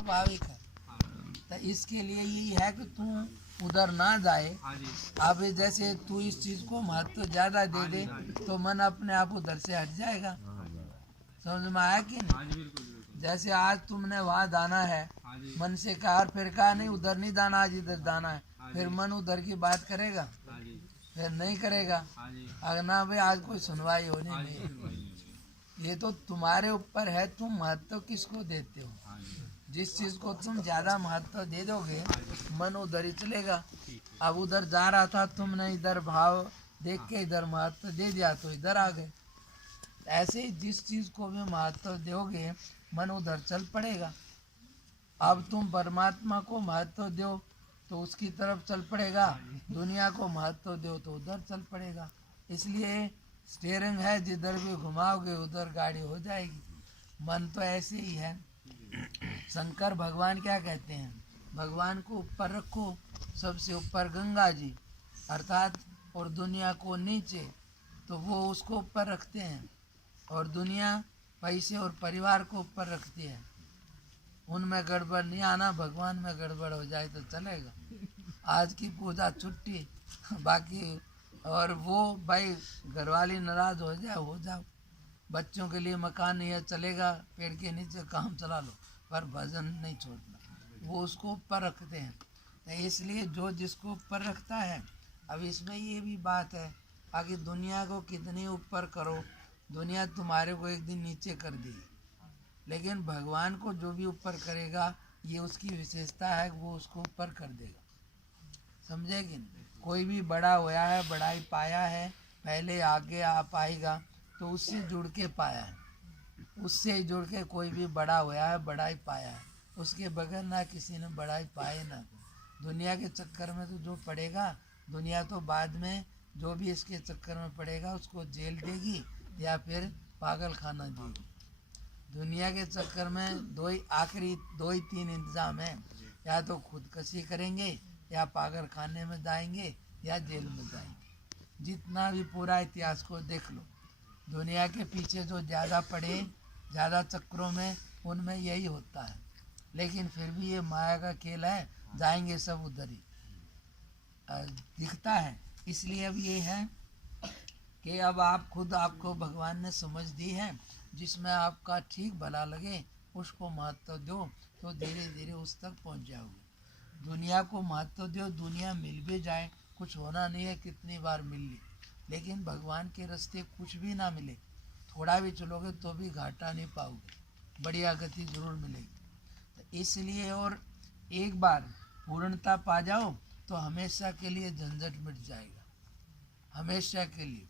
स्वाभाविक है। तो इसके लिए यही है कि तू उधर ना जाए। अब जैसे तू इस चीज को महत्व ज्यादा दे दे तो मन अपने आप उधर से हट जाएगा। समझ में आया कि नहीं? जैसे आज तुमने वहाँ जाना है, मन से कहा और फिर कहा नहीं उधर नहीं जाना, आज इधर जाना है, फिर मन उधर की बात करेगा? फिर नहीं करेगा। अगर ना भाई आज कोई सुनवाई होनी नहीं। ये तो तुम्हारे ऊपर है, तुम महत्व किसको देते हो। जिस चीज को तुम ज्यादा महत्व दे दोगे मन उधर ही चलेगा। अब उधर जा रहा था, तुमने इधर भाव देख के इधर महत्व दे दिया तो इधर आ गए। ऐसे ही जिस चीज को भी महत्व दोगे मन उधर चल पड़ेगा। अब तुम परमात्मा को महत्व दो तो उसकी तरफ चल पड़ेगा, दुनिया को महत्व दो तो उधर चल पड़ेगा। इसलिए स्टीयरिंग है, जिधर भी घुमाओगे उधर गाड़ी हो जाएगी। मन तो ऐसे ही है। शंकर भगवान क्या कहते हैं, भगवान को ऊपर रखो, सबसे ऊपर गंगा जी अर्थात, और दुनिया को नीचे, तो वो उसको ऊपर रखते हैं। और दुनिया पैसे और परिवार को ऊपर रखती है। उनमें गड़बड़ नहीं आना, भगवान में गड़बड़ हो जाए तो चलेगा। आज की पूजा छुट्टी बाकी, और वो भाई घरवाली नाराज हो जाए हो जाओ, बच्चों के लिए मकान नहीं है चलेगा, पेड़ के नीचे काम चला लो, पर भजन नहीं छोड़ना। वो उसको ऊपर रखते हैं। इसलिए जो जिसको ऊपर रखता है। अब इसमें ये भी बात है, आगे दुनिया को कितनी ऊपर करो, दुनिया तुम्हारे को एक दिन नीचे कर देगी, लेकिन भगवान को जो भी ऊपर करेगा ये उसकी विशेषता है, वो उसको ऊपर कर देगा। समझे कि नहीं? कोई भी बड़ा होया है, बड़ाई पाया है, पहले आगे आ पाएगा तो उससे जुड़ के पाया है। उससे जुड़ के कोई भी बड़ा होया है, बड़ाई पाया है। उसके बगैर ना किसी ने बड़ाई पाए ना। दुनिया के चक्कर में तो जो पड़ेगा, दुनिया तो बाद में जो भी इसके चक्कर में पड़ेगा उसको जेल देगी या फिर पागल खाना देगी। दुनिया के चक्कर में आखिरी दो ही तीन इंतजाम है, या तो खुदकशी करेंगे या पागल खाने में जाएंगे या जेल में जाएंगे। जितना भी पूरा इतिहास को देख लो, दुनिया के पीछे जो ज़्यादा पड़े, ज़्यादा चक्रों में, उनमें यही होता है। लेकिन फिर भी ये माया का खेल है, जाएंगे सब उधर ही दिखता है। इसलिए अब ये है कि अब आप खुद, आपको भगवान ने समझ दी है, जिसमें आपका ठीक भला लगे उसको महत्व दो तो धीरे धीरे उस तक पहुंच जाओगे। दुनिया को महत्व दो, दुनिया मिल भी जाए, कुछ होना नहीं है, कितनी बार मिल ली, लेकिन भगवान के रास्ते कुछ भी ना मिले, थोड़ा भी चलोगे तो भी घाटा नहीं पाओगे, बढ़िया गति जरूर मिलेगी। तो इसलिए, और एक बार पूर्णता पा जाओ तो हमेशा के लिए झंझट मिट जाएगा, हमेशा के लिए।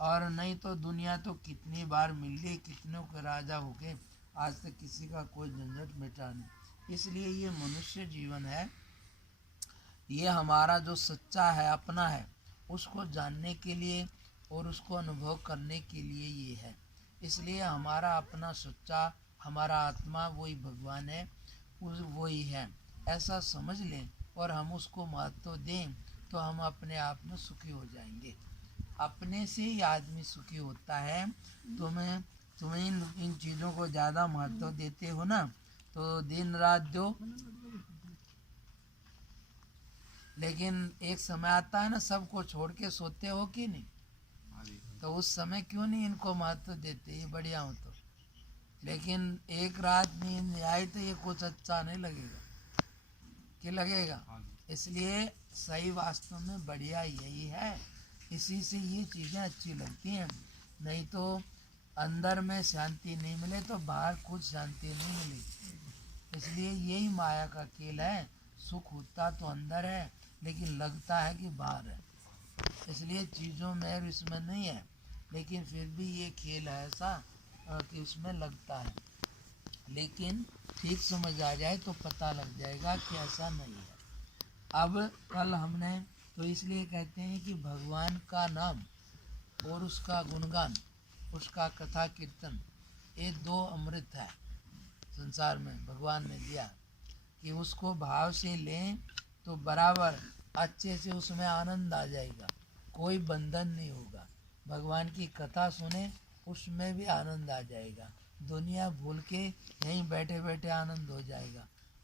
और नहीं तो दुनिया तो कितनी बार मिल ली, कितनों के राजा हो गए, आज तक किसी का कोई झंझट मिटा नहीं। इसलिए ये मनुष्य जीवन है, ये हमारा जो सच्चा है, अपना है, उसको जानने के लिए और उसको अनुभव करने के लिए ये है। इसलिए हमारा अपना सच्चा, हमारा आत्मा वही भगवान है, वही है, ऐसा समझ लें और हम उसको महत्व दें तो हम अपने आप में सुखी हो जाएंगे। अपने से ही आदमी सुखी होता है। तुम्हें इन चीज़ों को ज़्यादा महत्व देते हो ना, तो दिन रात दो, लेकिन एक समय आता है ना, सबको छोड़ के सोते हो कि नहीं, तो उस समय क्यों नहीं इनको महत्व देते, ये बढ़िया हो तो। लेकिन एक रात नींद आई तो ये कुछ अच्छा नहीं लगेगा कि लगेगा। इसलिए सही वास्तव में बढ़िया यही है, इसी से ये चीज़ें अच्छी लगती हैं। नहीं तो अंदर में शांति नहीं मिले तो बाहर खुद शांति नहीं मिलेगी। इसलिए यही माया का खेल है, सुख होता तो अंदर है लेकिन लगता है कि बाहर है। इसलिए चीज़ों में और इसमें नहीं है, लेकिन फिर भी ये खेल है ऐसा कि उसमें लगता है। लेकिन ठीक समझ आ जाए तो पता लग जाएगा कि ऐसा नहीं है। अब कल हमने तो इसलिए कहते हैं कि भगवान का नाम और उसका गुणगान, उसका कथा कीर्तन, ये दो अमृत है संसार में भगवान ने दिया, कि उसको भाव से लें तो बराबर अच्छे से उसमें आनंद आ जाएगा, कोई बंधन नहीं होगा। भगवान की कथा सुने उसमें भी आनंद आ जाएगा, दुनिया भूल के यहीं बैठे बैठे आनंद हो जाएगा।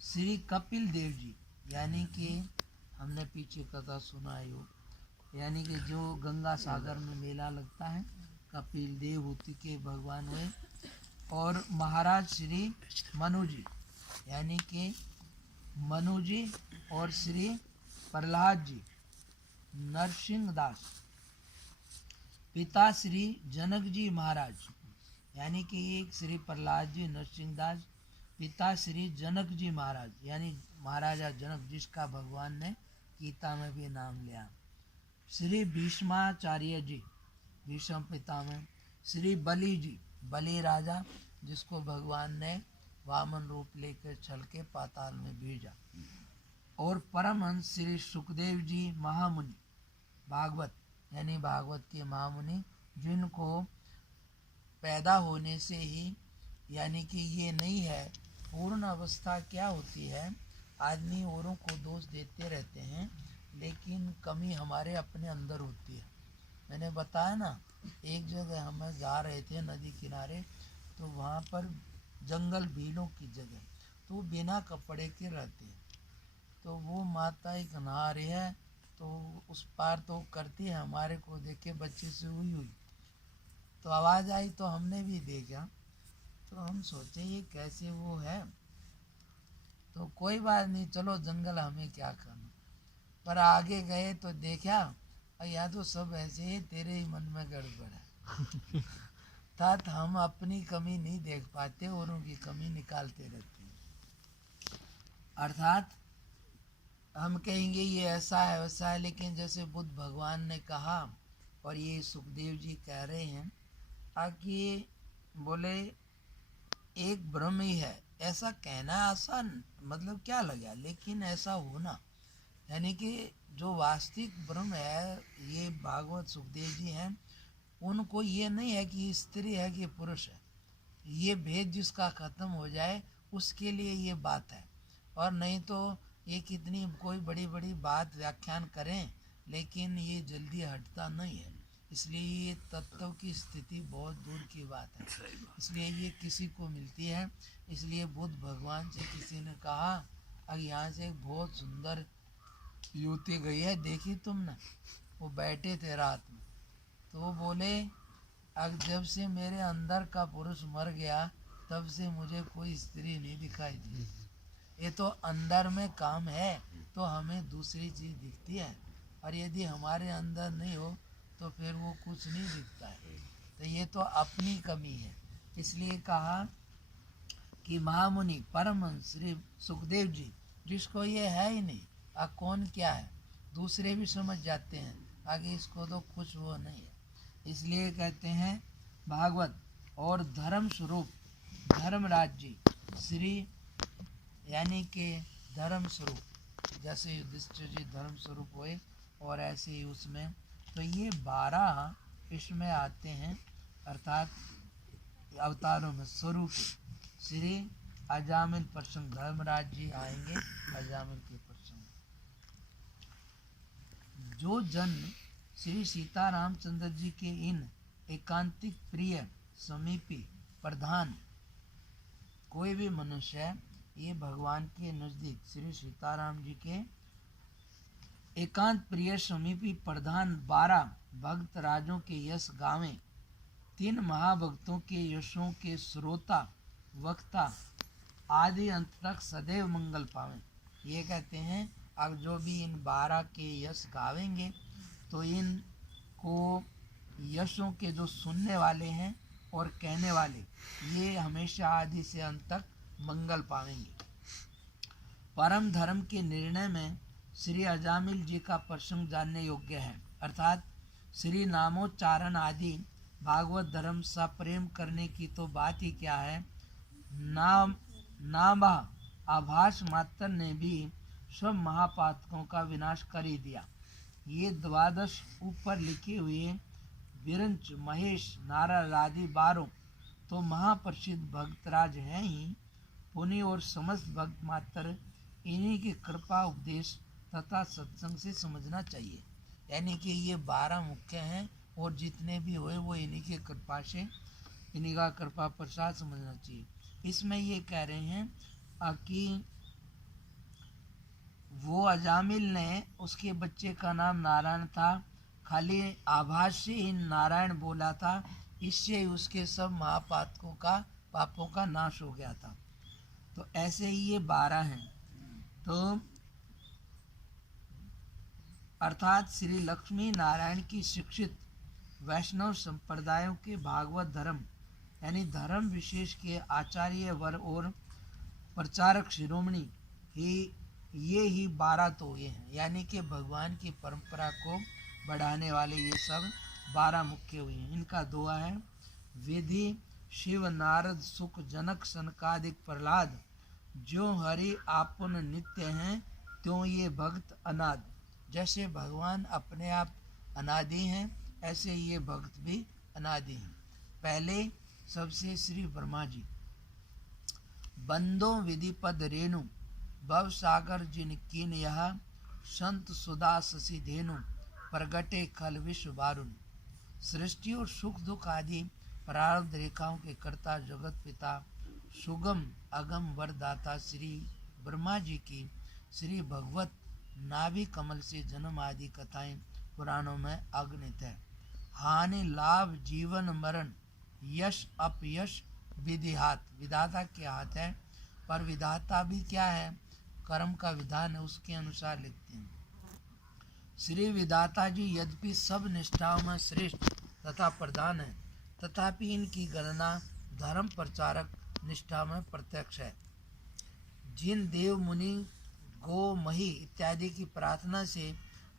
श्री कपिल देव जी, यानी कि हमने पीछे कथा सुना है वो, यानी कि जो गंगा सागर में मेला लगता है, कपिल देव होती के भगवान हुए। और महाराज श्री मनु जी, यानी कि मनु जी और श्री प्रहलाद जी नरसिंह दास, पिता श्री जनक जी महाराज, यानी कि एक श्री प्रहलाद जी नरसिंह दास, पिता श्री जनक जी महाराज, यानी महाराजा जनक जिसका भगवान ने गीता में भी नाम लिया। श्री भीष्माचार्य जी, भीष्म पितामह। श्री बलि जी, बलि राजा जिसको भगवान ने वामन रूप लेकर छल के पाताल में भेजा। और परमहंस श्री सुखदेव जी महामुनि, भागवत यानी भागवत के महामुनि, जिनको पैदा होने से ही, यानी कि ये नहीं है, पूर्ण अवस्था क्या होती है, आदमी औरों को दोष देते रहते हैं, लेकिन कमी हमारे अपने अंदर होती है। मैंने बताया ना, एक जगह हम जा रहे थे नदी किनारे, तो वहाँ पर जंगल भीलों की जगह, तो बिना कपड़े के रहते हैं। तो वो माता एक नहा रही है, तो उस पार तो करती है, हमारे को देख के बच्चे से हुई, तो आवाज़ आई तो हमने भी देखा। तो हम सोचे ये कैसे वो है, तो कोई बात नहीं, चलो जंगल हमें क्या करना। पर आगे गए तो देखा, यहाँ तो सब ऐसे ही, तेरे ही मन में गड़बड़ है। अर्थात हम अपनी कमी नहीं देख पाते, औरों की कमी निकालते रहते हैं। अर्थात हम कहेंगे ये ऐसा है वैसा है, लेकिन जैसे बुद्ध भगवान ने कहा और ये सुखदेव जी कह रहे हैं कि बोले एक ब्रह्म ही है, ऐसा कहना आसान, मतलब क्या लगा, लेकिन ऐसा होना, यानी कि जो वास्तविक ब्रह्म है, ये भागवत सुखदेव जी हैं, उनको ये नहीं है कि स्त्री है कि पुरुष है, ये भेद जिसका खत्म हो जाए उसके लिए ये बात है। और नहीं तो ये कितनी कोई बड़ी बड़ी बात व्याख्यान करें, लेकिन ये जल्दी हटता नहीं है। इसलिए ये तत्व की स्थिति बहुत दूर की बात है, इसलिए ये किसी को मिलती है। इसलिए बुद्ध भगवान से किसी ने कहा, अब यहाँ से एक बहुत सुंदर युवती गई है, देखी तुमने? वो बैठे थे रात में, तो वो बोले, अब जब से मेरे अंदर का पुरुष मर गया, तब से मुझे कोई स्त्री नहीं दिखाई दी। ये तो अंदर में काम है, तो हमें दूसरी चीज़ दिखती है, और यदि हमारे अंदर नहीं हो तो फिर वो कुछ नहीं दिखता है। तो ये तो अपनी कमी है। इसलिए कहा कि महामुनि परमहंस श्री सुखदेव जी, जिसको ये है ही नहीं, कौन क्या है, दूसरे भी समझ जाते हैं, आगे इसको तो कुछ वो नहीं है। इसलिए कहते हैं भागवत और धर्म स्वरूप धर्मराज जी श्री, यानी कि धर्म स्वरूप, जैसे युधिष्ठिर जी धर्म स्वरूप हुए, और ऐसे ही उसमें तो ये 12 इसमें आते हैं, अर्थात अवतारों में स्वरूप। श्री अजामिल प्रसंग, धर्मराज जी आएंगे अजामिल के प्रसंग। जो जन श्री सीता रामचंद्र जी के इन एकांतिक प्रिय समीपी प्रधान कोई भी मनुष्य है, ये भगवान के नज़दीक श्री सीताराम जी के एकांत प्रिय समीपी प्रधान 12 भक्त राजों के यश गावें, 3 महाभक्तों के यशों के श्रोता वक्ता आदि अंत तक सदैव मंगल पावें। ये कहते हैं अब जो भी इन 12 के यश गावेंगे, तो इनको यशों के जो सुनने वाले हैं और कहने वाले, ये हमेशा आदि से अंत तक मंगल पावेंगे। परम धर्म के निर्णय में श्री अजामिल जी का प्रसंग जानने योग्य है, अर्थात श्री नामोच्चारण आदि भागवत धर्म सा प्रेम करने की तो बात ही क्या है। नाम आभास मात्र ने भी सब महापातकों का विनाश कर ही दिया। ये 12 ऊपर लिखे हुए विरंच महेश नारद आदि 12 तो महाप्रसिद्ध भक्तराज हैं ही, पुण्य और समस्त भक्त मात्र इन्हीं की कृपा उपदेश तथा सत्संग से समझना चाहिए। यानी कि ये 12 मुख्य हैं, और जितने भी हुए वो इन्हीं की कृपा से, इन्हीं का कृपा प्रसाद समझना चाहिए। इसमें ये कह रहे हैं कि वो अजामिल ने उसके बच्चे का नाम नारायण था, खाली आभास से ही नारायण बोला था, इससे उसके सब पापों का नाश हो गया था। तो ऐसे ही ये 12 हैं। तो अर्थात श्री लक्ष्मी नारायण की शिक्षित वैष्णव संप्रदायों के भागवत धर्म यानी धर्म विशेष के आचार्य वर और प्रचारक शिरोमणि ये ही 12 तो ये हैं, यानी कि भगवान की परंपरा को बढ़ाने वाले ये सब 12 मुख्य हुए हैं। इनका दोहा है, विधि शिव नारद सुख जनक सनकादिक प्रहलाद, जो हरि आपुन नित्य हैं त्यों ये भक्त अनाद। जैसे भगवान अपने आप अनादि हैं, ऐसे ये भक्त भी अनादि हैं। पहले सबसे श्री ब्रह्मा जी, बंदो विधि पद रेणु, भव सागर जिन कीन यह, संत सुधा शशि धेनु, प्रगटे खल विश्व वारुण। सृष्टि और सुख दुख आदि प्रारब्ध रेखाओं के कर्ता जगत पिता सुगम अगम वरदाता श्री ब्रह्मा जी की श्री भगवत नाभि कमल से जन्म आदि कथाएं पुराणों में अगणित है। हानि लाभ जीवन मरण यश अपयश विधि हाथ, विधाता के हाथ है, पर विधाता भी क्या है, कर्म का विधान है, उसके अनुसार लिखते हैं। श्री विधाता जी यद्यपि सब निष्ठाओं में श्रेष्ठ तथा प्रधान है, तथापि इनकी गणना धर्म प्रचारक निष्ठा में प्रत्यक्ष है। जिन देव मुनि गो मही इत्यादि की प्रार्थना से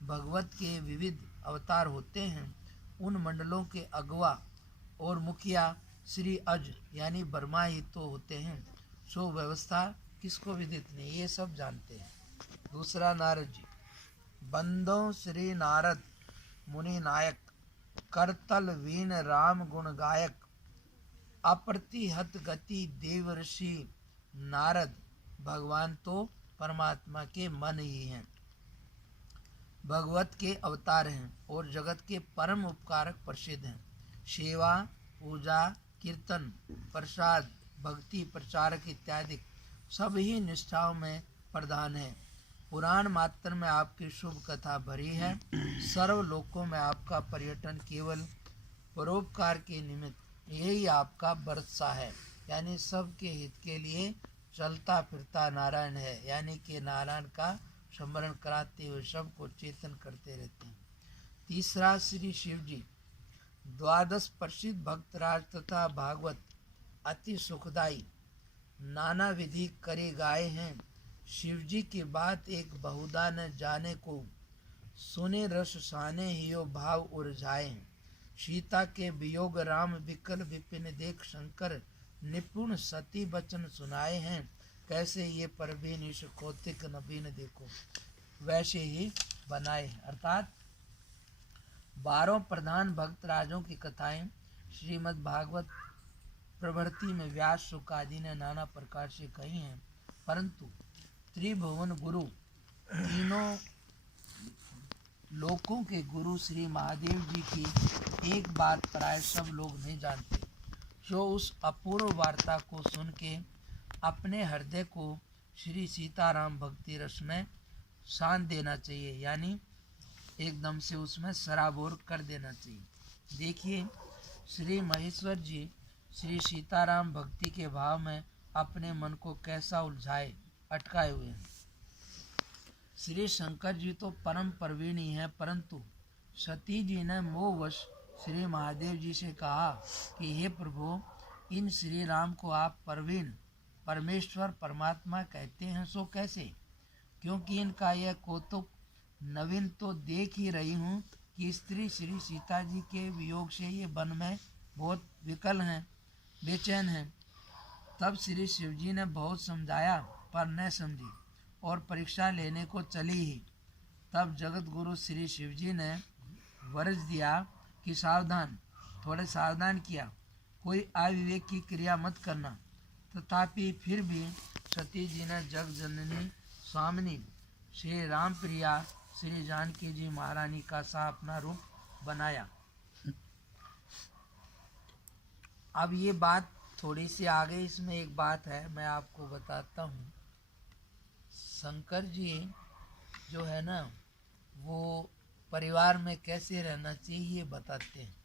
भगवत के विविध अवतार होते हैं, उन मंडलों के अगवा और मुखिया श्री अज यानी ब्रह्मा ही तो होते हैं, सो व्यवस्था किसको विदित नहीं, ये सब जानते हैं। दूसरा नारद जी, बंदो श्री नारद मुनि नायक, करतल वीन राम गुण गायक, अप्रतिहत गति देव ऋषि नारद। भगवान तो परमात्मा के मन ही हैं, भगवत के अवतार हैं और जगत के परम उपकारक प्रसिद्ध हैं। सेवा पूजा कीर्तन प्रसाद भक्ति प्रचारक इत्यादि सभी निष्ठाओं में प्रधान है। पुराण मात्र में आपकी शुभ कथा भरी है। सर्व लोकों में आपका पर्यटन केवल परोपकार के निमित्त यही आपका बरसा है, यानी सबके हित के लिए चलता फिरता नारायण है, यानी कि नारायण का स्मरण कराते हुए सबको चेतन करते रहते हैं। तीसरा श्री शिव जी, द्वादश प्रसिद्ध भक्तराज तथा भागवत अति सुखदायी, नाना विधि करे गाए हैं। शिव जी की बात एक बहुधा न जाने को, सुने रस साने हियो भाव उर्झाए हैं। सीता के वियोग राम विकल विपिन देख, शंकर निपुण सती बचन सुनाए हैं। कैसे ये परवीन ईश कौतिक नबीन देखो, वैसे ही बनाए। अर्थात 12 प्रधान भक्त राजों की कथाएं श्रीमद् भागवत प्रवृत्ति में व्यास शुक आदि ने नाना प्रकार से कही हैं, परंतु त्रिभुवन गुरु तीनों लोकों के गुरु श्री महादेव जी की एक बात प्राय सब लोग नहीं जानते। जो उस अपूर्व वार्ता को सुन के अपने हृदय को श्री सीताराम भक्ति रस में शान देना चाहिए, यानी एकदम से उसमें सराबोर कर देना चाहिए। देखिए श्री महेश्वर जी श्री सीताराम भक्ति के भाव में अपने मन को कैसा उलझाए अटकाए हुए हैं। श्री शंकर जी तो परम प्रवीणी हैं, परंतु सती जी ने मोहवश श्री महादेव जी से कहा कि हे प्रभु, इन श्री राम को आप प्रवीण परमेश्वर परमात्मा कहते हैं, सो कैसे? क्योंकि इनका यह कौतुक नवीन तो देख ही रही हूँ कि स्त्री श्री सीता जी के वियोग से ये वन में बहुत विकल हैं, बेचैन हैं। तब श्री शिव जी ने बहुत समझाया पर न समझी और परीक्षा लेने को चली ही। तब जगत गुरु श्री शिव जी ने वरज दिया कि सावधान, थोड़े सावधान किया, कोई अविवेक की क्रिया मत करना। तथापि फिर भी सती जी ने जग जननी स्वामिनी श्री राम प्रिया श्री जानकी जी महारानी का सा अपना रूप बनाया। अब ये बात थोड़ी सी आगे, इसमें एक बात है मैं आपको बताता हूँ। शंकर जी जो है ना वो परिवार में कैसे रहना चाहिए ये बताते हैं।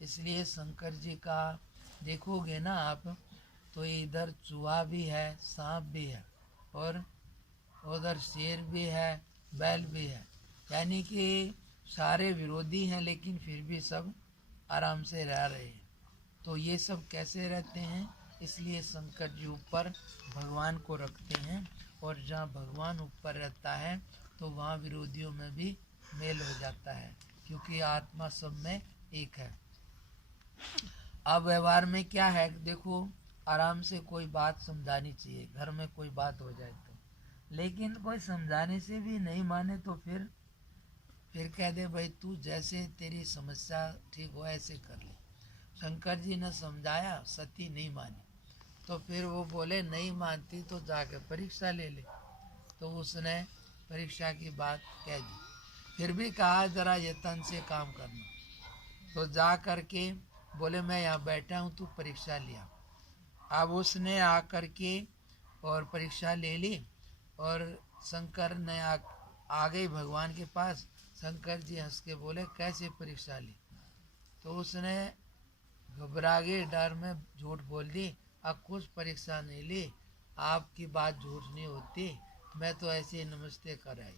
इसलिए शंकर जी का देखोगे ना आप तो इधर चूहा भी है, सांप भी है, और उधर शेर भी है, बैल भी है, यानी कि सारे विरोधी हैं लेकिन फिर भी सब आराम से रह रहे हैं। तो ये सब कैसे रहते हैं? इसलिए शंकर जी ऊपर भगवान को रखते हैं, और जहाँ भगवान ऊपर रहता है तो वहाँ विरोधियों में भी मेल हो जाता है, क्योंकि आत्मा सब में एक है। अब व्यवहार में क्या है, देखो आराम से कोई बात समझानी चाहिए, घर में कोई बात हो जाए तो, लेकिन कोई समझाने से भी नहीं माने तो फिर कह दे भाई तू जैसे तेरी समस्या ठीक हो ऐसे कर ले। शंकर जी ने समझाया, सती नहीं मानी, तो फिर वो बोले नहीं मानती तो जाकर परीक्षा ले ले। तो उसने परीक्षा की बात कह दी, फिर भी कहा जरा यत्न से काम करना। तो जा कर के बोले मैं यहाँ बैठा हूँ, तू परीक्षा लिया। अब उसने आकर के और परीक्षा ले ली, और शंकर ने आ गई भगवान के पास। शंकर जी हंस के बोले कैसे परीक्षा ली? तो उसने घबरा गए, डर में झूठ बोल दी, अब कुछ परीक्षा नहीं ली, आपकी बात झूठ नहीं होती, मैं तो ऐसे ही नमस्ते कर आई।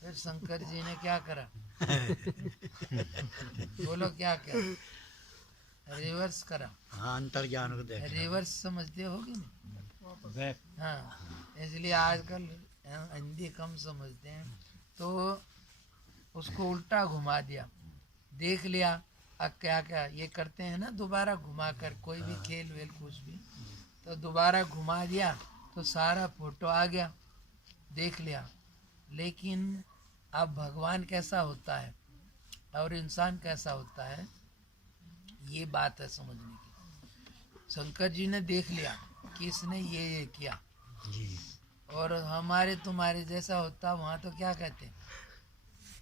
फिर शंकर जी ने क्या करा? बोलो क्या क्या? रिवर्स करा। हाँ, अंतर ज्ञान को देख। रिवर्स समझते हो कि नहीं? हाँ, इसलिए आजकल हिंदी कम समझते हैं, तो उसको उल्टा घुमा दिया, देख लिया। अब क्या क्या ये करते हैं ना, दोबारा घुमा कर कोई भी खेल वेल कुछ भी, तो दोबारा घुमा दिया तो सारा फोटो आ गया, देख लिया। लेकिन अब भगवान कैसा होता है और इंसान कैसा होता है, ये बात है समझने की। शंकर जी ने देख लिया कि इसने ये किया, और हमारे तुम्हारे जैसा होता वहाँ तो क्या कहते हैं,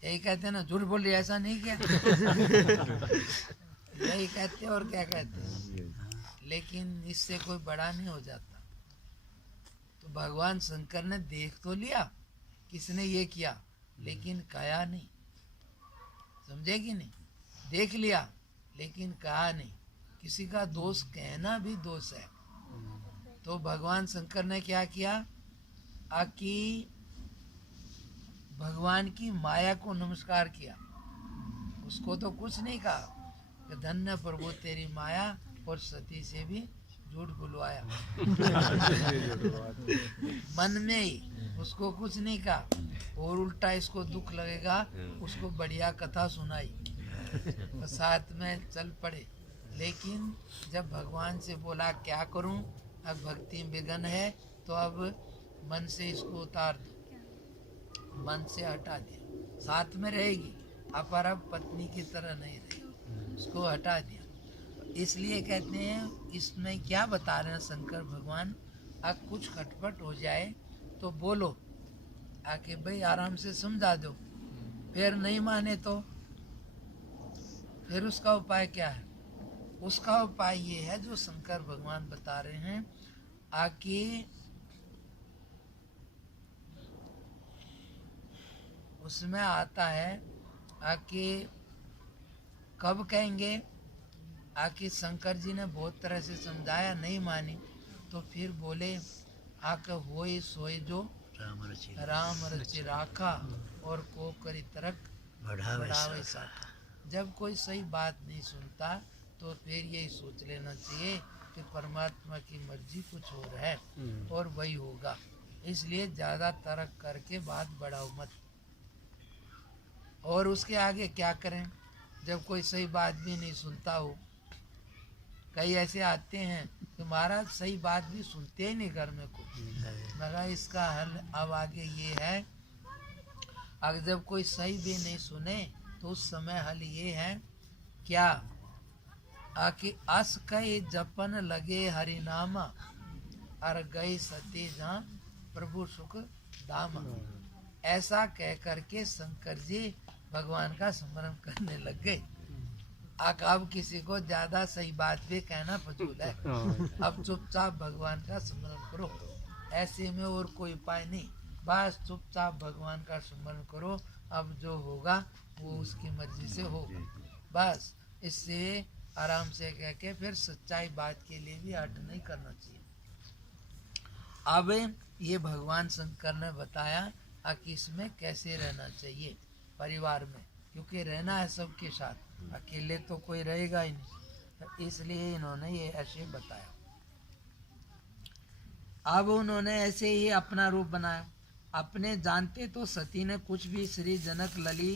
यही कहते हैं ना, झूठ बोल रही ऐसा नहीं किया। यही कहते हैं, और क्या कहते हैं, लेकिन इससे कोई बड़ा नहीं हो जाता। तो भगवान शंकर ने देख तो लिया किसने ये किया, लेकिन कहा नहीं, समझे कि नहीं? देख लिया लेकिन कहा नहीं। किसी का दोष कहना भी दोष है। तो भगवान शंकर ने क्या किया, आकि भगवान की माया को नमस्कार किया, उसको तो कुछ नहीं कहा कि धन्य प्रभु तेरी माया, और सती से भी झूठ बुलवाया। मन में ही उसको कुछ नहीं कहा, और उल्टा इसको दुख लगेगा, उसको बढ़िया कथा सुनाई, तो साथ में चल पड़े। लेकिन जब भगवान से बोला क्या करूं, अब भक्ति विघ्न है, तो अब मन से इसको उतार दो, मन से हटा दिया। साथ में रहेगी पर अब पत्नी की तरह नहीं रहेगी, उसको हटा दिया। इसलिए कहते हैं इसमें क्या बता रहे हैं शंकर भगवान, अब कुछ खटपट हो जाए तो बोलो, आके भाई आराम से समझा दो, फिर नहीं माने तो फिर उसका उपाय क्या है? उसका उपाय ये है जो शंकर भगवान बता रहे हैं, आके उसमें आता है, आके कब कहेंगे, आके शंकर जी ने बहुत तरह से समझाया, नहीं मानी, तो फिर बोले आके होए सोए जो राम रचि राखा, और को करी तरक बढ़ावे साखा। जब कोई सही बात नहीं सुनता तो फिर यही सोच लेना चाहिए कि परमात्मा की मर्जी कुछ और है और वही होगा। इसलिए ज़्यादा तर्क करके बात बढ़ाओ मत। और उसके आगे क्या करें जब कोई सही बात भी नहीं सुनता हो? कई ऐसे आते हैं कि महाराज सही बात भी सुनते ही नहीं घर में को। मगर इसका हल अब आगे ये है, अगर जब कोई सही भी नहीं सुने तो उस समय हल ये है क्या, आके अस कहे जपन लगे हरि नामा, और गए सती जहाँ प्रभु सुख धामा। ऐसा कह करके शंकर जी भगवान का स्मरण करने लग गए। अब किसी को ज्यादा सही बात भी कहना फजूल है, अब चुपचाप भगवान का स्मरण करो, ऐसे में और कोई उपाय नहीं। बस चुपचाप भगवान का स्मरण करो, अब जो होगा वो उसकी मर्जी से होगा। बस इससे आराम से कह के फिर सच्चाई बात के लिए भी हट नहीं करना चाहिए। अब ये भगवान शंकर ने बताया कि इसमें कैसे रहना चाहिए परिवार में, क्योंकि रहना है सबके साथ, अकेले तो कोई रहेगा ही नहीं, तो इसलिए इन्होंने ये ऐसे बताया। अब उन्होंने ऐसे ही अपना रूप बनाया। अपने जानते तो सती ने कुछ भी श्री जनक लली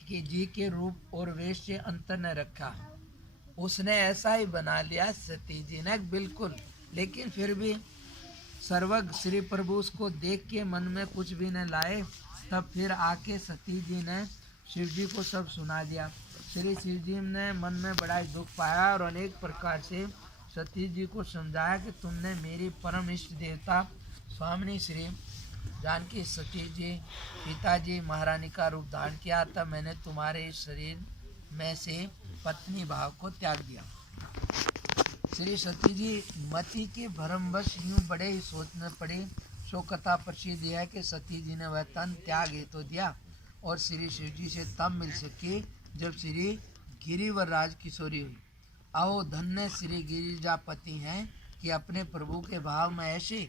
के जी के रूप और वेश से अंतर न रखा, उसने ऐसा ही बना लिया सती जी ने बिल्कुल। लेकिन फिर भी सर्वज्ञ श्री प्रभु उसको देख के मन में कुछ भी न लाए। तब फिर आके सती जी ने शिव जी को सब सुना दिया। श्री शिव जी ने मन में बड़ा ही दुख पाया और अनेक प्रकार से सती जी को समझाया कि तुमने मेरी परम इष्ट देवता स्वामिनी श्री जानकी सती जी पिताजी महारानी का रूप धारण किया था। मैंने तुम्हारे इस शरीर में से पत्नी भाव को त्याग दिया। श्री सती जी मति के भ्रमवश यूं बड़े ही सोचने पड़े। सो कथा प्रसिद्ध है कि सती जी ने वह तन त्याग ही तो दिया और श्री शिव जी से तब मिल सके जब श्री गिरिवर राज किशोरी हुई। आओ धन्य श्री गिरिजापति हैं कि अपने प्रभु के भाव में ऐसे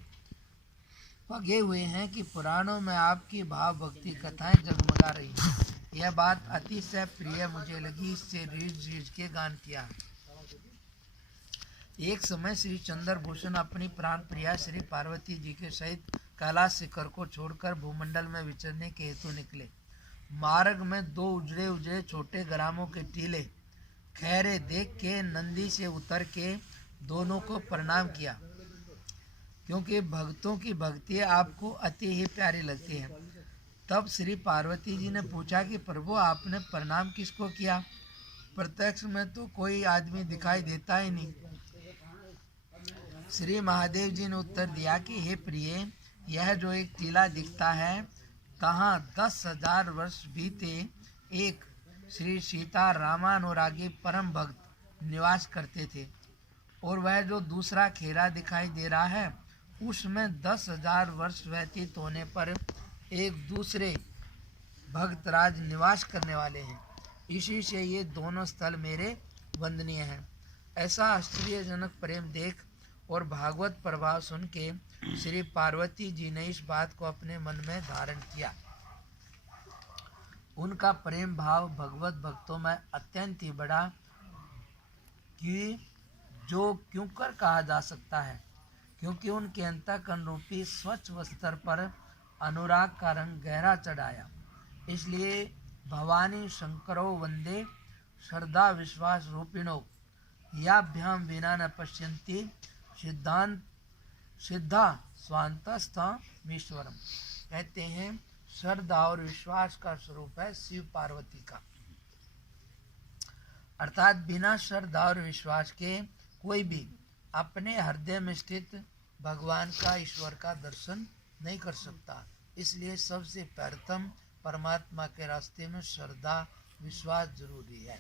पगे हुए हैं कि पुराणों में आपकी भाव भक्ति कथाएं जगमगा रही हैं। यह बात अतिशय प्रिय मुझे लगी, इससे रीझ रीझ के गान किया। एक समय श्री चंद्रभूषण अपनी प्राण प्रिया श्री पार्वती जी के सहित कैलाश शिखर को छोड़कर भूमंडल में विचरने के हेतु निकले। मार्ग में दो उजड़े उजड़े छोटे ग्रामों के टीले खैरे देख के नंदी से उतर के दोनों को प्रणाम किया, क्योंकि भक्तों की भक्ति आपको अति ही प्यारी लगती है। तब श्री पार्वती जी ने पूछा कि प्रभु आपने प्रणाम किसको किया? प्रत्यक्ष में तो कोई आदमी दिखाई देता ही नहीं। श्री महादेव जी ने उत्तर दिया कि हे प्रिय, यह जो एक टीला दिखता है, तहाँ 10,000 वर्ष बीते एक श्री सीता रामानुरागी परम भक्त निवास करते थे, और वह जो दूसरा खेरा दिखाई दे रहा है, उसमें 10,000 वर्ष व्यतीत होने पर एक दूसरे भक्तराज निवास करने वाले हैं। इसी से ये दोनों स्थल मेरे वंदनीय हैं। ऐसा आश्चर्यजनक प्रेम देख और भागवत प्रभाव सुन के श्री पार्वती जी ने इस बात को अपने मन में धारण किया। उनका प्रेम भाव भगवत भक्तों में अत्यंत ही बड़ा कि जो क्यों कर कहा जा सकता है, क्योंकि उनके अंतःकरण रूपी स्वच्छ वस्त्र पर अनुराग का रंग गहरा चढ़ाया। इसलिए भवानी शंकरो वंदे श्रद्धा विश्वास रूपिणो याभ्याम विना न पश्यन्ति सिद्धांत सिद्धा स्वांतस्थमीश्वरम। कहते हैं श्रद्धा और विश्वास का स्वरूप है शिव पार्वती का, अर्थात बिना श्रद्धा और विश्वास के कोई भी अपने हृदय में स्थित भगवान का ईश्वर का दर्शन नहीं कर सकता। इसलिए सबसे प्रथम परमात्मा के रास्ते में श्रद्धा विश्वास जरूरी है।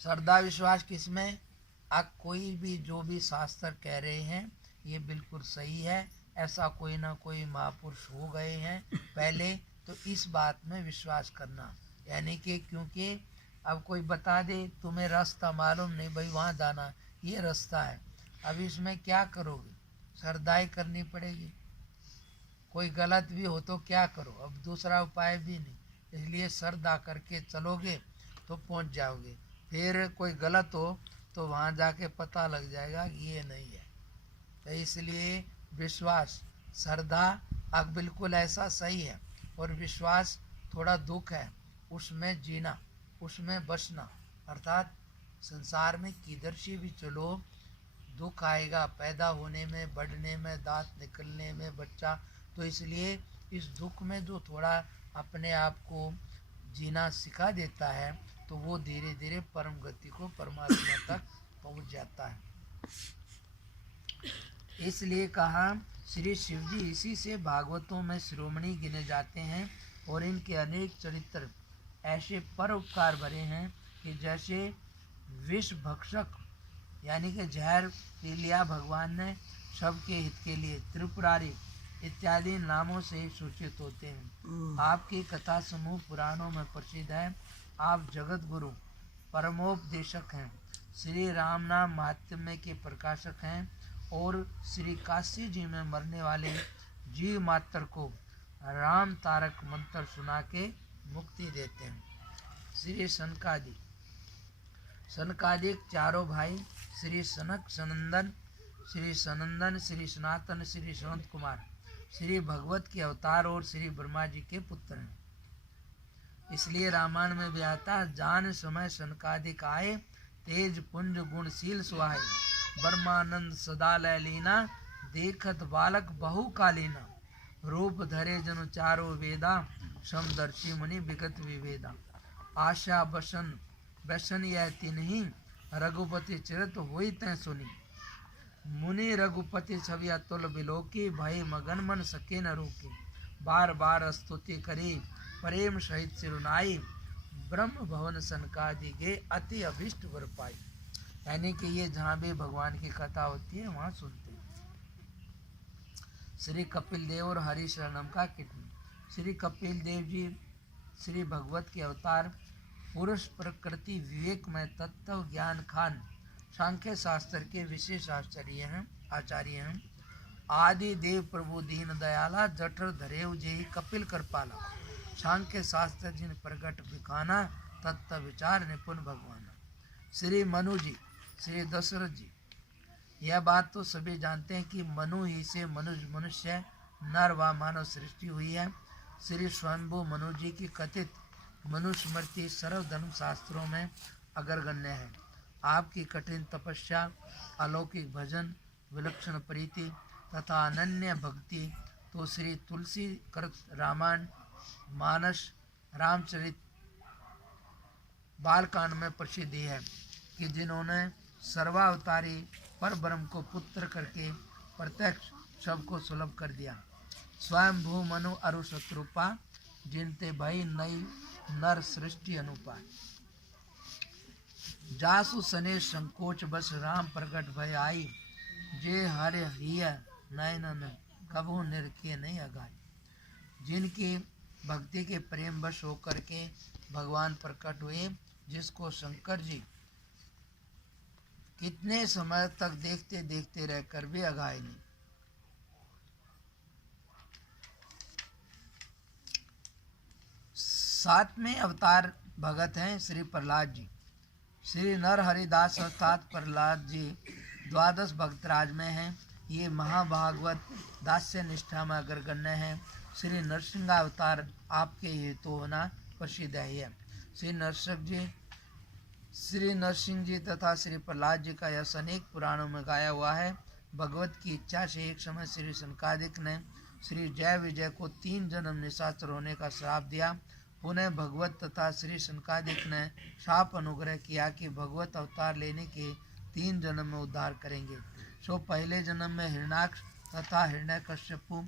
श्रद्धा विश्वास किसमें? अब कोई भी जो भी शास्त्र कह रहे हैं ये बिल्कुल सही है, ऐसा कोई ना कोई महापुरुष हो गए हैं पहले, तो इस बात में विश्वास करना। यानी कि क्योंकि अब कोई बता दे तुम्हें रास्ता मालूम नहीं, भाई वहाँ जाना, ये रास्ता है, अब इसमें क्या करोगे? श्रद्धाई करनी पड़ेगी। कोई गलत भी हो तो क्या करो, अब दूसरा उपाय भी नहीं, इसलिए श्रद्धा करके चलोगे तो पहुँच जाओगे। फिर कोई गलत हो तो वहाँ जाके पता लग जाएगा कि ये नहीं है। तो इसलिए विश्वास श्रद्धा अब बिल्कुल ऐसा सही है, और विश्वास थोड़ा दुख है, उसमें जीना, उसमें बसना। अर्थात संसार में किधर से भी चलो दुख आएगा, पैदा होने में, बढ़ने में, दांत निकलने में, बच्चा, तो इसलिए इस दुख में जो थोड़ा अपने आप को जीना सिखा देता है तो वो धीरे धीरे परम गति को परमात्मा तक पहुंच जाता है। इसलिए कहा श्री शिव जी इसी से भागवतों में शिरोमणि गिने जाते हैं, और इनके अनेक चरित्र ऐसे परोपकार भरे हैं कि जैसे विष भक्षक यानी कि जहर पी लिया भगवान ने, सबके हित के लिए त्रिपुरारी इत्यादि नामों से सूचित होते हैं। आपकी कथा समूह पुराणों में प्रसिद्ध है। आप जगत गुरु परमोपदेशक हैं, श्री राम नाम महात्म्य के प्रकाशक हैं और श्री काशी जी में मरने वाले जीव मात्र को राम तारक मंत्र सुना के मुक्ति देते हैं। श्री सनकादिक चारों भाई श्री सनक सनंदन, श्री सनंदन, श्री सनातन, श्री सनत कुमार श्री भगवत के अवतार और श्री ब्रह्मा जी के पुत्र हैं। इसलिए रामायण में भी आता है, जान समय सनकादिक आए, तेज पुंज गुणशील सुहाए, ब्रह्मानंद सदा लय लीना, देखत बालक बहु कालीना, रूप धरे जनु चारो वेदा, समदर्शी मुनि विगत विवेदा, आशा बसन यह तिन्ही, रघुपति चरित होई तै सुनी, मुनि रघुपति छवि अतुल बिलोकी, भय मगन मन सके न रोकी, बार बार स्तुति करी प्रेम सहित सिरुनाई, ब्रह्म भवन सनकादि गे अति अभिष्ट वर पाई। यानी कि ये जहाँ भी भगवान की कथा होती है वहाँ सुनते हैं। श्री कपिल देव और हरि शरणम का कीर्तन। श्री कपिल देव जी श्री भगवत के अवतार, पुरुष प्रकृति विवेक में तत्व ज्ञान खान, सांख्य शास्त्र के विशेष आचार्य हैं। आदि देव प्रभु दीन दयाला, जठर धरेव जेहि कपिल कृपाला, सांख्य शास्त्र जिन प्रगट बिखाना, तत्व विचार निपुण भगवान। श्री मनु जी, श्री दशरथ जी, यह बात तो सभी जानते हैं कि मनु ही से मनुष्य नर व मानव सृष्टि हुई है। श्री स्वयंभू मनु जी की कथित मनुस्मृति सर्वधर्म शास्त्रों में अग्रगण्य है। आपकी कठिन तपस्या, अलौकिक भजन, विलक्षण प्रीति तथा अनन्य भक्ति तो श्री तुलसी कृत रामायण, मानस, रामचरित बालकांड में प्रसिद्धि है कि जिन्होंने सर्वावतारी पर ब्रह्म को पुत्र करके प्रत्यक्ष सबको सुलभ कर दिया। स्वयं भू मनु अरु शत्रुपा, जिनते भई नई नर सृष्टि अनुपा, जासु सने संकोच बस राम प्रगट भय आई, जे हरे हिय नयन कबहू निरखे नहीं अगाई। जिनकी भक्ति के प्रेम वश होकर के भगवान प्रकट हुए, जिसको शंकर जी कितने समय तक देखते देखते रहकर भी अगाए नहीं। सातवें अवतार भगत हैं श्री प्रहलाद जी। श्री नर हरिदास अर्थात प्रहलाद जी द्वादश भक्तराज में हैं। ये महाभागवत दास्य निष्ठा में अग्रगण्य हैं। श्री नरसिंह अवतार आपके हेतु होना प्रसिद्ध है। श्री नरसिंह जी तथा श्री प्रहलाद जी का यश अनेक पुराणों में गाया हुआ है। भगवत की इच्छा से एक समय श्री सनकादिक ने श्री जय विजय को 3 जन्म निशाचर होने का श्राप दिया। पुनः भगवत तथा श्री सनकादिक ने शाप अनुग्रह किया कि भगवत अवतार लेने के 3 जन्म में उद्धार करेंगे। सो पहले जन्म में हिरण्याक्ष तथा हिरण्यकश्यपु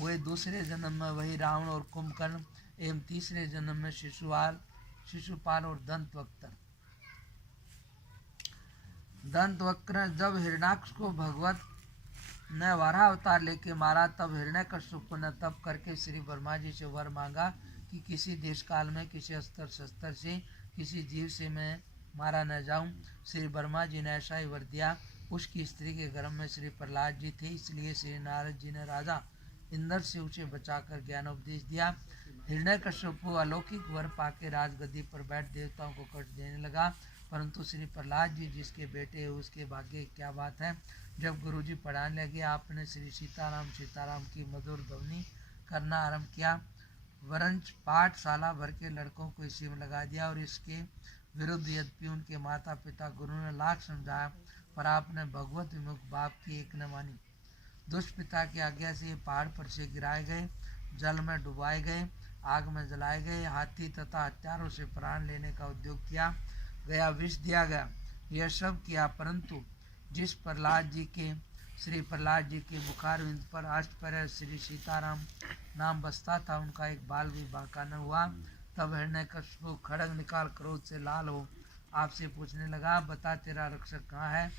हुए, दूसरे जन्म में वही रावण और कुंभकर्ण एवं तीसरे जन्म में शिशुपाल और दंतवक्र। जब हिरण्याक्ष को भगवत ने वारा अवतार लेके मारा, तब हिरण्यकश्यप ने तप करके श्री ब्रह्मा जी से वर मांगा कि किसी देश काल में किसी अस्त्र शस्त्र से किसी जीव से मैं मारा न जाऊं। श्री ब्रह्मा जी ने ऐसा ही वर दिया। उसकी स्त्री के गर्भ में श्री प्रहलाद जी थे, इसलिए श्री नारद जी ने राजा इंद्र से उसे बचाकर ज्ञान उपदेश दिया। हिरण्यकश्यप अलौकिक वर पाके राजगद्दी पर बैठ देवताओं को कष्ट देने लगा, परंतु श्री प्रहलाद जी जिसके बेटे हैं उसके भाग्य क्या बात है। जब गुरुजी पढ़ाने लगे, आपने श्री सीताराम की मधुर ध्वनि करना आरंभ किया। वरंच पाठशाला भर के लड़कों को इसी में लगा दिया और इसके विरुद्ध यद्यपि उनके माता पिता गुरु ने लाख समझाया, पर आपने भगवत विमुख बाप की एक न मानी। दुष्पिता की आज्ञा से ये पहाड़ पर से गिराए गए, जल में डुबाए गए, आग में जलाए गए, हाथी तथा हत्यारों से प्राण लेने का उद्योग किया गया, विष दिया गया, यह सब किया। परंतु जिस श्री प्रहलाद जी के मुखारविंद पर अष्टपैर श्री सीताराम नाम बसता था, उनका एक बाल भी बांका न हुआ। तब हिरण्यकश्यप खड्ग निकाल क्रोध से लाल हो आपसे पूछने लगा, बता तेरा रक्षक कहाँ है।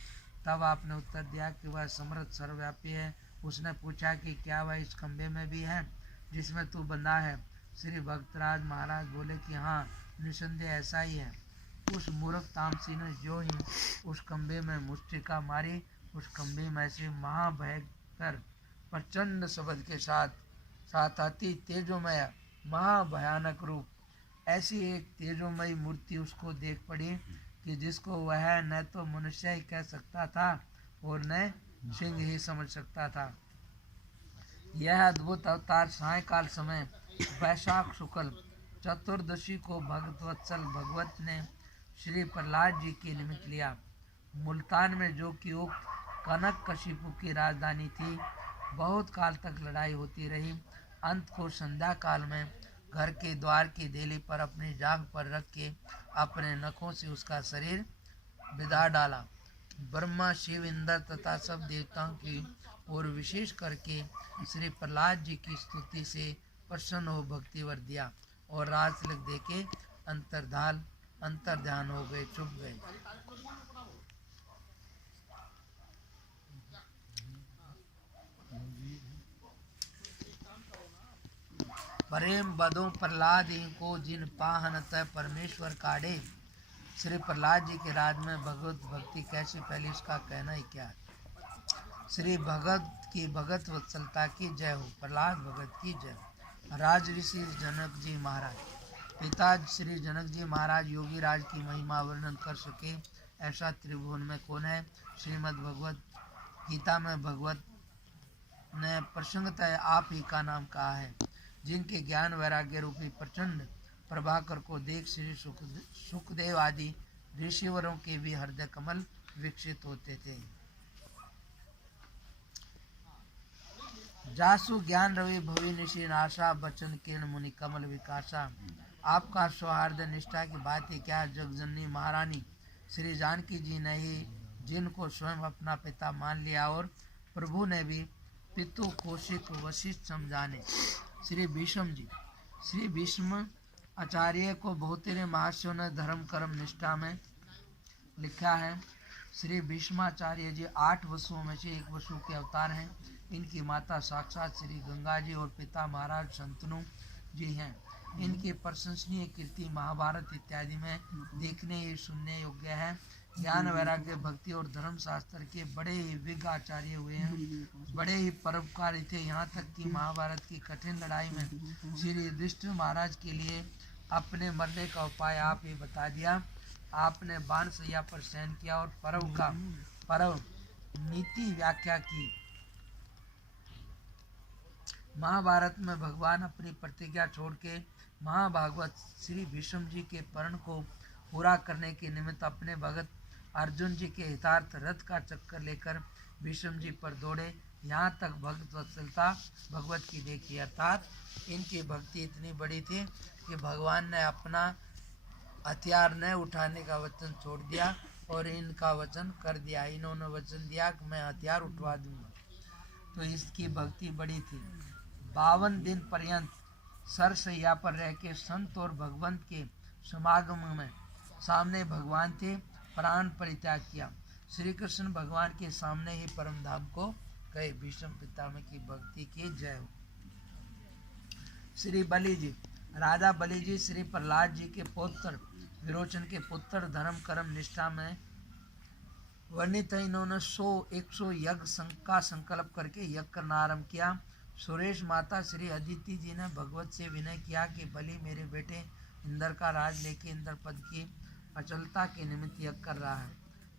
तब आपने उत्तर दिया कि वह समर्थ सर्वव्यापी है। उसने पूछा कि क्या वह इस खंबे में भी है जिसमें तू बंधा है? श्री भक्तराज महाराज बोले कि हाँ, निसंदेह ऐसा ही है। उस मूर्ख तामसी ने जो ही उस खंबे में मुष्टिका मारी, उस खंबे में से महाभयंकर प्रचंड शब्द के साथ अति तेजोमय महाभयानक रूप ऐसी एक तेजोमयी मूर्ति उसको देख पड़ी कि जिसको वह न तो मनुष्य ही कह सकता था और न सिंह ही समझ सकता था। यह अद्भुत अवतार सायकाल समय वैशाख शुक्ल चतुर्दशी को भगवत्सल भगवत ने श्री प्रहलाद जी के निमित्त लिया। मुल्तान में जो कि उक्त कनक कशिपु की राजधानी थी, बहुत काल तक लड़ाई होती रही। अंत को संध्या काल में घर के द्वार की देली पर अपनी जांघ पर रख के अपने नखों से उसका शरीर बिदा डाला। ब्रह्मा, शिव, इंद्र तथा सब देवताओं की और विशेष करके श्री प्रहलाद जी की स्तुति से प्रसन्न हो भक्ति वर दिया और राज तिलक देके अंतर्ध्यान हो गए, चुप गए। प्रेम बदो प्रहलाद को जिन पाहन तय परमेश्वर काढ़े। श्री प्रहलाद जी के राज में भगवत भक्ति कैसे फैली, इसका कहना ही क्या है। श्री भगत की भगत वत्सलता की जय हो। प्रहलाद भगत की जय। राज ऋषि जनक जी महाराज। पिता श्री जनक जी महाराज योगी राज की महिमा वर्णन कर सके ऐसा त्रिभुवन में कौन है। श्रीमद् भगवत गीता में भगवत ने प्रसंगतः आप ही का नाम कहा है। जिनके ज्ञान वैराग्य रूपी प्रचंड प्रभाकर को देख श्री सुखदेव आदि ऋषिवरों के भी हृदय कमल विकसित होते थे। जासु ज्ञान रवि भवि निशि नाशा बचन किरण मुनि कमल विकासा। आपका सौहार्द निष्ठा की बात ही क्या। जगजननी महारानी श्री जानकी जी ने ही जिनको स्वयं अपना पिता मान लिया और प्रभु ने भी पितु कौशिक वशिष्ठ समझाने। श्री भीष्म जी। श्री भीष्म आचार्य को बहुत तेरे महर्षियों ने धर्म कर्म निष्ठा में लिखा है। श्री भीष्माचार्य जी 8 वसुओं में से एक वसु के अवतार हैं। इनकी माता साक्षात श्री गंगा जी और पिता महाराज शंतनु जी हैं। इनकी प्रशंसनीय कीर्ति महाभारत इत्यादि में देखने ही सुनने योग्य है। ज्ञान वैराग्य भक्ति और धर्म शास्त्र के बड़े ही विज्ञ आचार्य हुए हैं, बड़े ही परोपकारी थे। यहाँ तक कि महाभारत की कठिन लड़ाई में श्री युधिष्ठिर महाराज के लिए अपने मरने का उपाय आप ही बता दिया। आपने बाण सैया पर शयन किया और परव नीति व्याख्या की। महाभारत में भगवान अपनी प्रतिज्ञा छोड़ के महाभागवत श्री भीष्म जी के पर्ण को पूरा करने के निमित्त अपने भगत अर्जुन जी के हितार्थ रथ का चक्कर लेकर भीष्म जी पर दौड़े। यहाँ तक भक्त वत्सलता भगवत की देखी, अर्थात इनकी भक्ति इतनी बड़ी थी कि भगवान ने अपना हथियार न उठाने का वचन छोड़ दिया और इनका वचन कर दिया। इन्होंने वचन दिया कि मैं हथियार उठवा दूंगा, तो इसकी भक्ति बड़ी थी। 52 दिन पर्यंत सरसैया पर रह के संत और भगवंत के समागम में सामने भगवान थे, प्राण परित्याग किया। श्री कृष्ण भगवान के सामने ही परम धाम को गए। भीष्म पितामह की भक्ति की जय हो। श्री बलि जी। राजा बलि जी श्री प्रहलाद जी के पुत्र विरोचन के पुत्र धर्म कर्म निष्ठा में वर्णित है। इन्होंने 100 यज्ञ का संकल्प करके यज्ञ करना आरंभ किया। सुरेश माता श्री अदिति जी ने भगवत से विनय किया कि बलि मेरे बेटे इंद्र का राज लेके इंद्र पद की अचलता के निमित्त यज्ञ कर रहा है।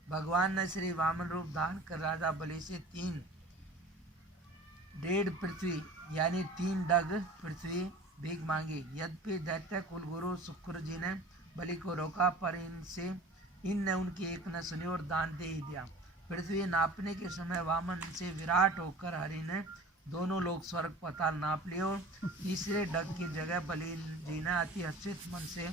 भगवान ने श्री वामन रूप धारण कर राजा बलि से 3.5 पृथ्वी यानी 3 डग पृथ्वी भीख मांगी। यद्यपि दैत्य कुलगुरु शुक्र जी ने बलि को रोका, पर इनने उनकी एक न सुनी और दान दे ही दिया। पृथ्वी नापने के समय वामन से विराट होकर हरि ने दोनों लोग स्वर्ग पाताल नाप लिए और तीसरे डग की जगह बलि जी ने अति हर्षित मन से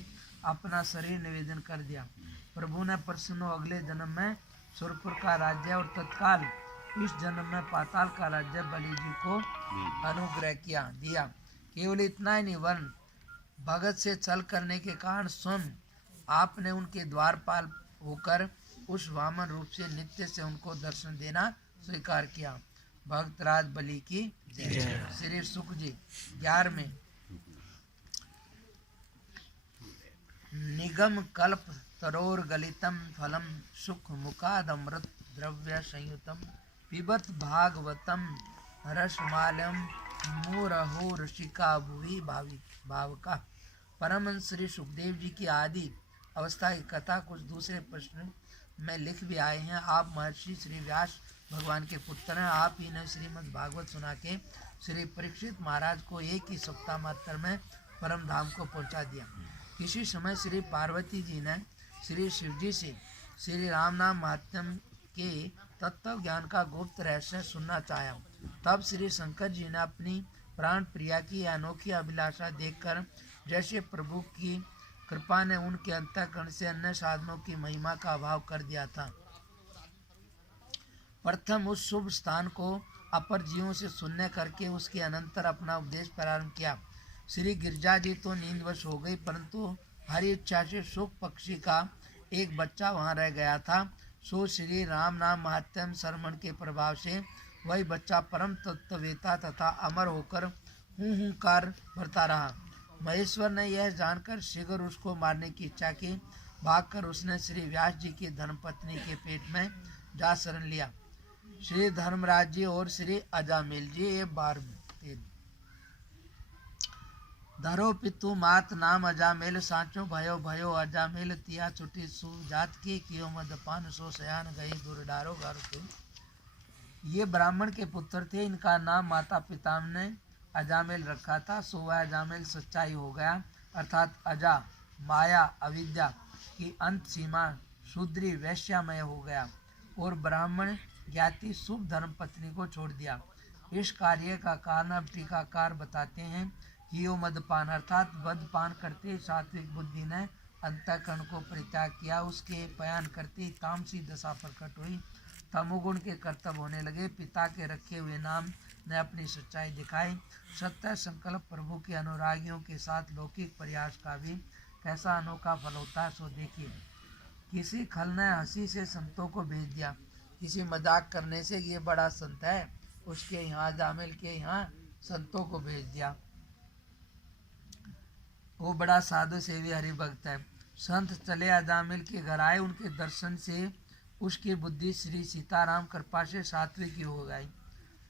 अपना शरीर निवेदन कर दिया। प्रभु ने प्रसन्न हो अगले जन्म में सुरपुर का राज्य और तत्काल इस जन्म में पाताल का राज्य बलि जी को अनुग्रह दिया। केवल इतना ही नहीं, वर्ण भगत से छल करने के कारण स्वयं आपने उनके द्वारपाल होकर उस वामन रूप से नित्य से उनको दर्शन देना स्वीकार किया। भक्तराज बलि की जय। श्री सुख जी 11वें। निगम कल्प तरोर गलितम फलम सुख मुखादमृत द्रव्य संयुतम पिबत भागवतम रसमालयम मुरहो ऋषिका भुवि भावका। परमहंस श्री सुखदेव जी की आदि अवस्था की कथा कुछ दूसरे प्रश्न में लिख भी आए हैं। आप महर्षि श्री व्यास भगवान के पुत्र हैं। आप ही ने श्रीमद् भागवत सुना के श्री परीक्षित महाराज को एक ही सप्ताह मात्र में परम धाम को पहुंचा दिया। किसी समय श्री पार्वती जी ने श्री शिव जी से श्री राम नाम महात्म्य के तत्व ज्ञान का गुप्त रहस्य सुनना चाहा। तब श्री शंकर जी ने अपनी प्राण प्रिया की अनोखी अभिलाषा देखकर जैसे प्रभु की कृपा ने उनके अंतःकरण से अन्य साधनों की महिमा का अभाव कर दिया था, प्रथम उस शुभ स्थान को अपर जीवों से सुनने करके उसके अनंतर अपना उपदेश प्रारंभ किया। श्री गिरिजा जी तो नींदवश हो गई, परंतु हरी इच्छा से सुख पक्षी का एक बच्चा वहां रह गया था। सो श्री राम नाम महात्म्य श्रवण के प्रभाव से वही बच्चा परम तत्ववेता तथा अमर होकर हुंकार भरता रहा। महेश्वर ने यह जानकर शीघ्र उसको मारने की इच्छा की। भागकर उसने श्री व्यास जी की धर्मपत्नी के पेट में जा शरण लिया। श्री धर्मराज जी और श्री अजामिल जी ये 12 धरो पितु मात नाम अजामिल सांचो भयो भयो अजामिल तिया छुटी सुजात की कियो मदपान सो सयान गई दूर डारो गारो। ये ब्राह्मण के पुत्र थे। इनका नाम माता पिता ने अजामिल रखा था। सो वह अजामिल सच्चाई हो गया, अर्थात अजा माया अविद्या की अंत सीमा शूद्री वैश्यामय हो गया और ब्राह्मण ज्ञाति शुभ धर्म पत्नी को छोड़ दिया। इस कार्य का कारण अब टीकाकार बताते हैं कि यो मदपान अर्थात मदपान करते सात्विक बुद्धि ने अंतःकरण को परित्याग किया। उसके पयान करते तामसी दशा प्रकट हुई, तमोगुण के कर्तव्य होने लगे। पिता के रखे हुए नाम ने अपनी सच्चाई दिखाई। सत्य संकल्प प्रभु के अनुरागियों के साथ लौकिक प्रयास का भी कैसा अनोखा फल होता है सो देखिए। किसी खल ने हंसी से संतों को भेज दिया, किसी मजाक करने से ये बड़ा संत है उसके यहाँ जामिल के यहाँ संतों को भेज दिया, वो बड़ा साधु सेवी हरिभक्त है। संत चले अजामिल के घर आए, उनके दर्शन से उसकी बुद्धि श्री सीताराम कृपा से सात्विकी हो गई।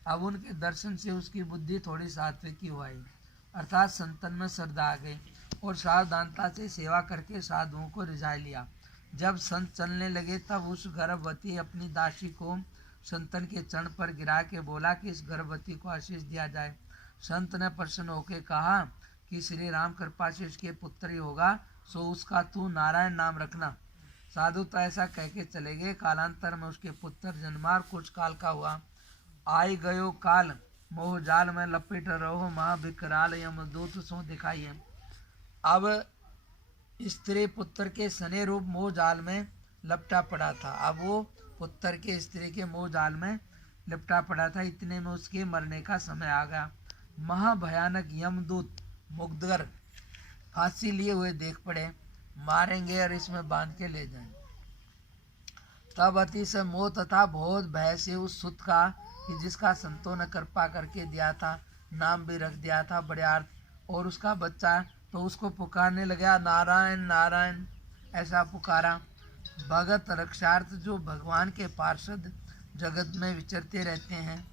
अब उनके दर्शन से उसकी बुद्धि थोड़ी सात्विकी हो आई, अर्थात संतन में श्रद्धा आ गई और सावधानता से सेवा करके साधुओं को रिझा लिया। जब संत चलने लगे तब उस गर्भवती अपनी दासी को संतन के चरण पर गिरा के बोला कि इस गर्भवती को आशीष दिया जाए। संत ने प्रसन्न होकर कहा कि श्री राम कृपा से इसके पुत्र ही होगा, सो उसका तू नारायण नाम रखना। साधु तो ऐसा कह के चले गए। कालांतर में उसके पुत्र जन्मार कुछ काल का हुआ। आई गयो काल मोह जाल में लपेट रहो महा विकराल यमदूत सो दिखाइए। अब स्त्री पुत्र के सने रूप मोह जाल में लपटा पड़ा था। अब वो पुत्र के स्त्री के मोह जाल में लिपटा पड़ा था। इतने में उसके मरने का समय आ गया। महाभयानक यमदूत मुग्धर फांसी लिए हुए देख पड़े, मारेंगे और इसमें बांध के ले जाएंगे। तब अतिशय मोह तथा बहुत भय से उस सुत का कि जिसका संतों ने कृपा करके दिया था, नाम भी रख दिया था बड़े और उसका बच्चा, तो उसको पुकारने लगा नारायण नारायण, ऐसा पुकारा। भगत रक्षार्थ जो भगवान के पार्षद जगत में विचरते रहते हैं,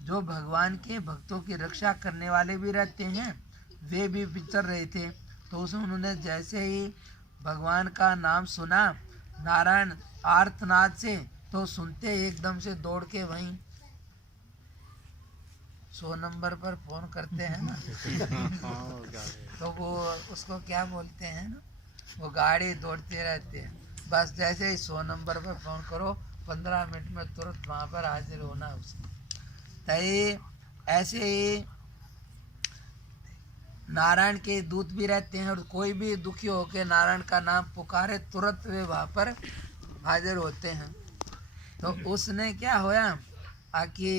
जो भगवान के भक्तों की रक्षा करने वाले भी रहते हैं, वे भी विचर रहे थे। तो उसमें उन्होंने जैसे ही भगवान का नाम सुना नारायण आर्तनाद से, तो सुनते एकदम से दौड़ के वहीं 100 नंबर पर फोन करते हैं ना तो वो उसको क्या बोलते हैं ना, वो गाड़ी दौड़ते रहते हैं। बस जैसे ही 100 नंबर पर फोन करो 15 मिनट में तुरंत वहाँ पर हाजिर होना उसको। तय ऐसे ही नारायण के दूत भी रहते हैं और कोई भी दुखी होकर नारायण का नाम पुकारे तुरंत वे वहाँ पर हाजिर होते हैं। तो उसने क्या होया कि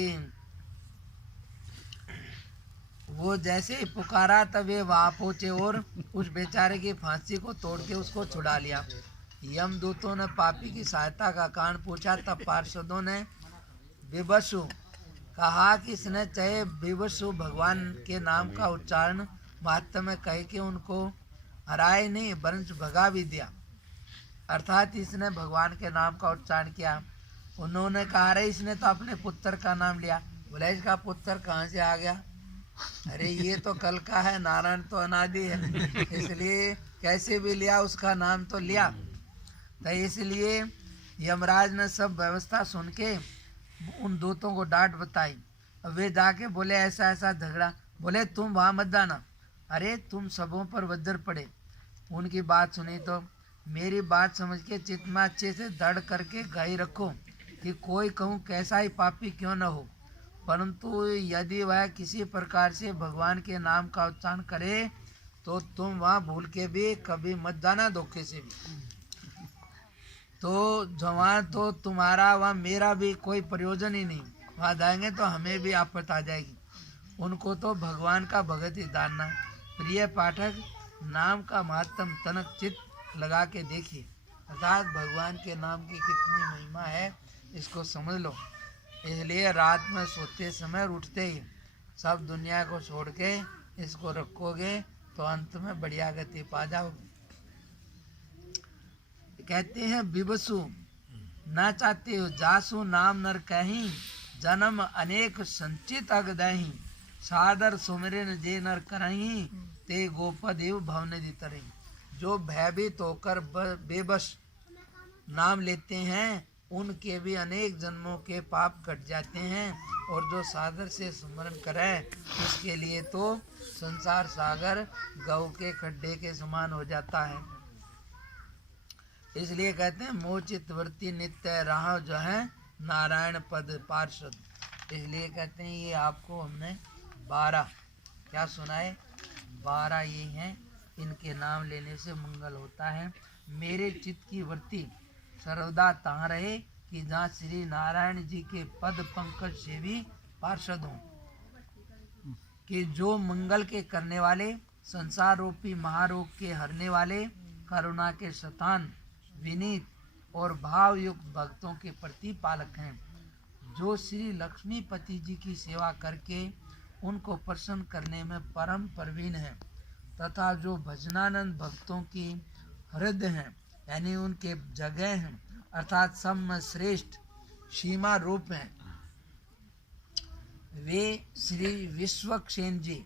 वो जैसे ही पुकारा तब वे वहाँ पहुँचे और उस बेचारे की फांसी को तोड़ के उसको छुड़ा लिया। यमदूतों ने पापी की सहायता का कारण पूछा, तब पार्षदों ने विवशु कहा कि इसने चाहे विवशु भगवान के नाम का उच्चारण महत्व में कह के उनको हराए नहीं वरंच भगा भी दिया, अर्थात इसने भगवान के नाम का उच्चारण किया। उन्होंने कहा, अरे इसने तो अपने पुत्र का नाम लिया। बोला, इसका पुत्र कहाँ से आ गया? अरे ये तो कल का है, नारायण तो अनादि है, इसलिए कैसे भी लिया उसका नाम तो लिया। तो इसलिए यमराज ने सब व्यवस्था सुन के उन दूतों को डांट बताई। वे जाके बोले, ऐसा ऐसा झगड़ा। बोले, तुम वहाँ मत जाना, अरे तुम सबों पर वज्र पड़े। उनकी बात सुनी तो मेरी बात समझ के चित्त में अच्छे से दृढ़ करके गाई रखो कि कोई कहूँ कैसा ही पापी क्यों न हो, परंतु यदि वह किसी प्रकार से भगवान के नाम का उच्चारण करे तो तुम वहाँ भूल के भी कभी मत जाना, धोखे से भी। तो वहाँ तो तुम्हारा वहाँ मेरा भी कोई प्रयोजन ही नहीं, वहाँ जाएंगे तो हमें भी आफत आ जाएगी। उनको तो भगवान का भगत ही जानना। प्रिय पाठक, नाम का महत्तम तनक चित्त लगा के देखिए, अर्थात भगवान के नाम की कितनी महिमा है इसको समझ लो। इसलिए रात में सोते समय और उठते ही सब दुनिया को छोड़ के इसको रखोगे तो अंत में बढ़िया गति पा जाओगे। कहते हैं, विवसु ना चाहते हो जासु नाम नर कहीं, जन्म अनेक संचित अग दही, सादर सुमिरन जे नर करही, ते गोपदेव भवन दितरही। जो भयभीत होकर बेबस नाम लेते हैं उनके भी अनेक जन्मों के पाप कट जाते हैं, और जो सादर से स्मरण करे उसके लिए तो संसार सागर गऊ के खड्डे के समान हो जाता है। इसलिए कहते हैं, मोह चित्त वृत्ति नित्य राह जो है नारायण पद पार्षद। इसलिए कहते हैं ये आपको हमने 12 क्या सुनाए, 12 ये हैं, इनके नाम लेने से मंगल होता है। मेरे चित्त की वृत्ति सर्वदा तहाँ रहे कि जहाँ श्री नारायण जी के पद पंकज से भी पार्षद हों, कि जो मंगल के करने वाले, संसार रूपी महारोग के हरने वाले, करुणा के शतान, विनीत और भाव युक्त भक्तों के प्रति पालक हैं, जो श्री लक्ष्मीपति जी की सेवा करके उनको प्रसन्न करने में परम प्रवीण हैं, तथा जो भजनानंद भक्तों की हृदय हैं, यानी उनके जगह हैं, अर्थात सब में श्रेष्ठ सीमा रूप हैं। वे श्री विश्वक्षेन जी,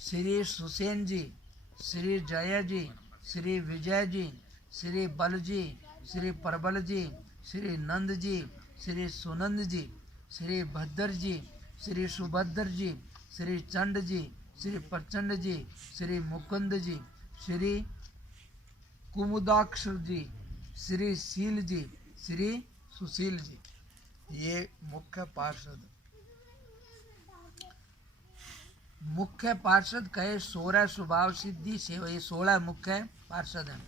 श्री सुसेन जी, श्री जय जी, श्री विजय जी, श्री बल जी, श्री प्रबल जी, श्री नंद जी, श्री सुनंद जी, श्री भद्र जी, श्री सुभद्र जी, श्री चंड जी, श्री प्रचंड जी, श्री मुकुंद जी, श्री कुमुदाक्ष जी, श्री शील जी, श्री सुशील जी, ये मुख्य पार्षद। मुख्य पार्षद कहे 16 स्वभाव सिद्धि सेवा, ये 16 मुख्य पार्षद हैं।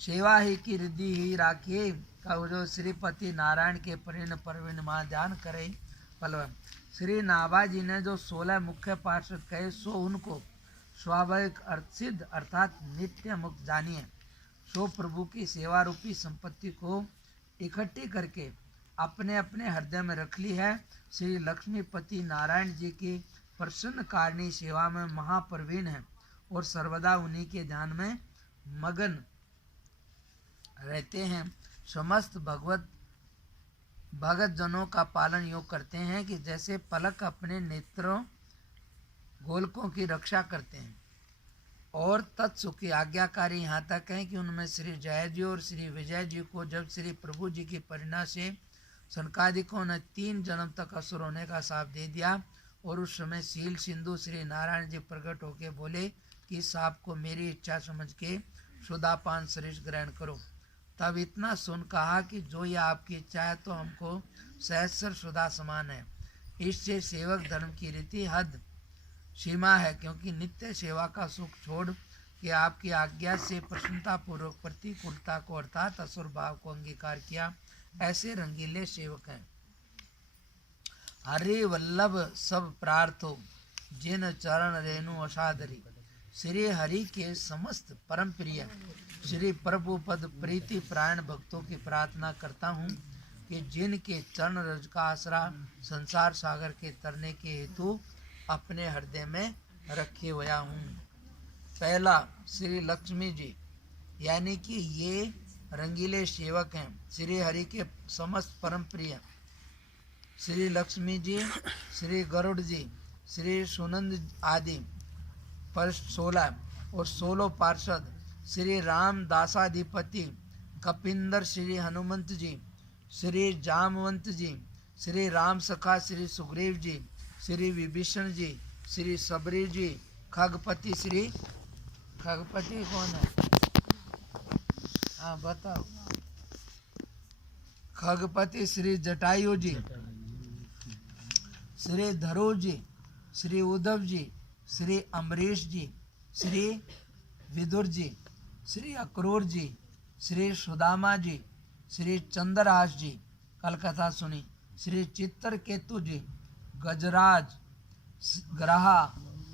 सेवा ही की रिद्धि ही राखिए का जो श्रीपति नारायण के परिण प्रवीण महाजान करे पलवन। श्री नाभा जी ने जो 16 मुख्य पार्षद कहे सो उनको स्वाभाविक अर्थ सिद्ध अर्थात नित्य मुक्त जानिए। सो प्रभु की सेवा रूपी संपत्ति को इकट्ठी करके अपने अपने हृदय में रख ली है। श्री लक्ष्मीपति नारायण जी की प्रसन्न कारिणी सेवा में महाप्रवीण है और सर्वदा उन्हीं के ध्यान में मगन रहते हैं। समस्त भगत जनों का पालन योग करते हैं कि जैसे पलक अपने नेत्रों गोलकों की रक्षा करते हैं। और तत्सुख की आज्ञाकारी यहाँ तक है कि उनमें श्री जय जी और श्री विजय जी को जब श्री प्रभु जी की परिणा से सनकादिकों ने 3 जन्म तक असुर होने का साप दे दिया, और उस समय सील सिंधु श्री नारायण जी प्रकट होके बोले कि साप को मेरी इच्छा समझ के सुदापान श्रेष्ठ ग्रहण करो। तब इतना सुन कहा कि जो ये आपकी इच्छा है तो हमको सहस्र सुधा समान है। इससे सेवक धर्म की रीति हद सीमा है, क्योंकि नित्य सेवा का सुख छोड़ के आपकी आज्ञा से प्रसन्नता पूर्वक प्रतिकूलता को अर्थात असुर भाव को अंगीकार किया, ऐसे रंगीले सेवक हैं। हरि वल्लभ सब प्रार्थो जिन चरण रेणु असादरी। श्री हरि के समस्त परम प्रिय श्री प्रभु पद प्रीति प्राण भक्तों की प्रार्थना करता हूँ कि जिनके चरण रज का आसरा संसार सागर के तरने के हेतु अपने हृदय में रखे हुआ हूँ। पहला श्री लक्ष्मी जी, यानी कि ये रंगीले सेवक हैं श्री हरि के समस्त परम प्रिय श्री लक्ष्मी जी, श्री गरुड़ जी, श्री सुनंद आदि पर 16 और 16 पार्षद श्री राम दासाधिपति कपिंदर, श्री हनुमंत जी, श्री जामवंत जी, श्री राम सखा श्री सुग्रीव जी, श्री विभीषण जी, श्री सबरी जी, खगपति श्री खगपति कौन है? हाँ बताओ। खगपति श्री जटायु जी, श्री धरो जी, श्री उद्धव जी, श्री अम्बरीश जी, श्री विदुर जी, श्री अक्रूर जी, श्री सुदामा जी, श्री चंद्रहास जी, कल कथा सुनी, श्री चित्रकेतु जी, गजराज, ग्रहा,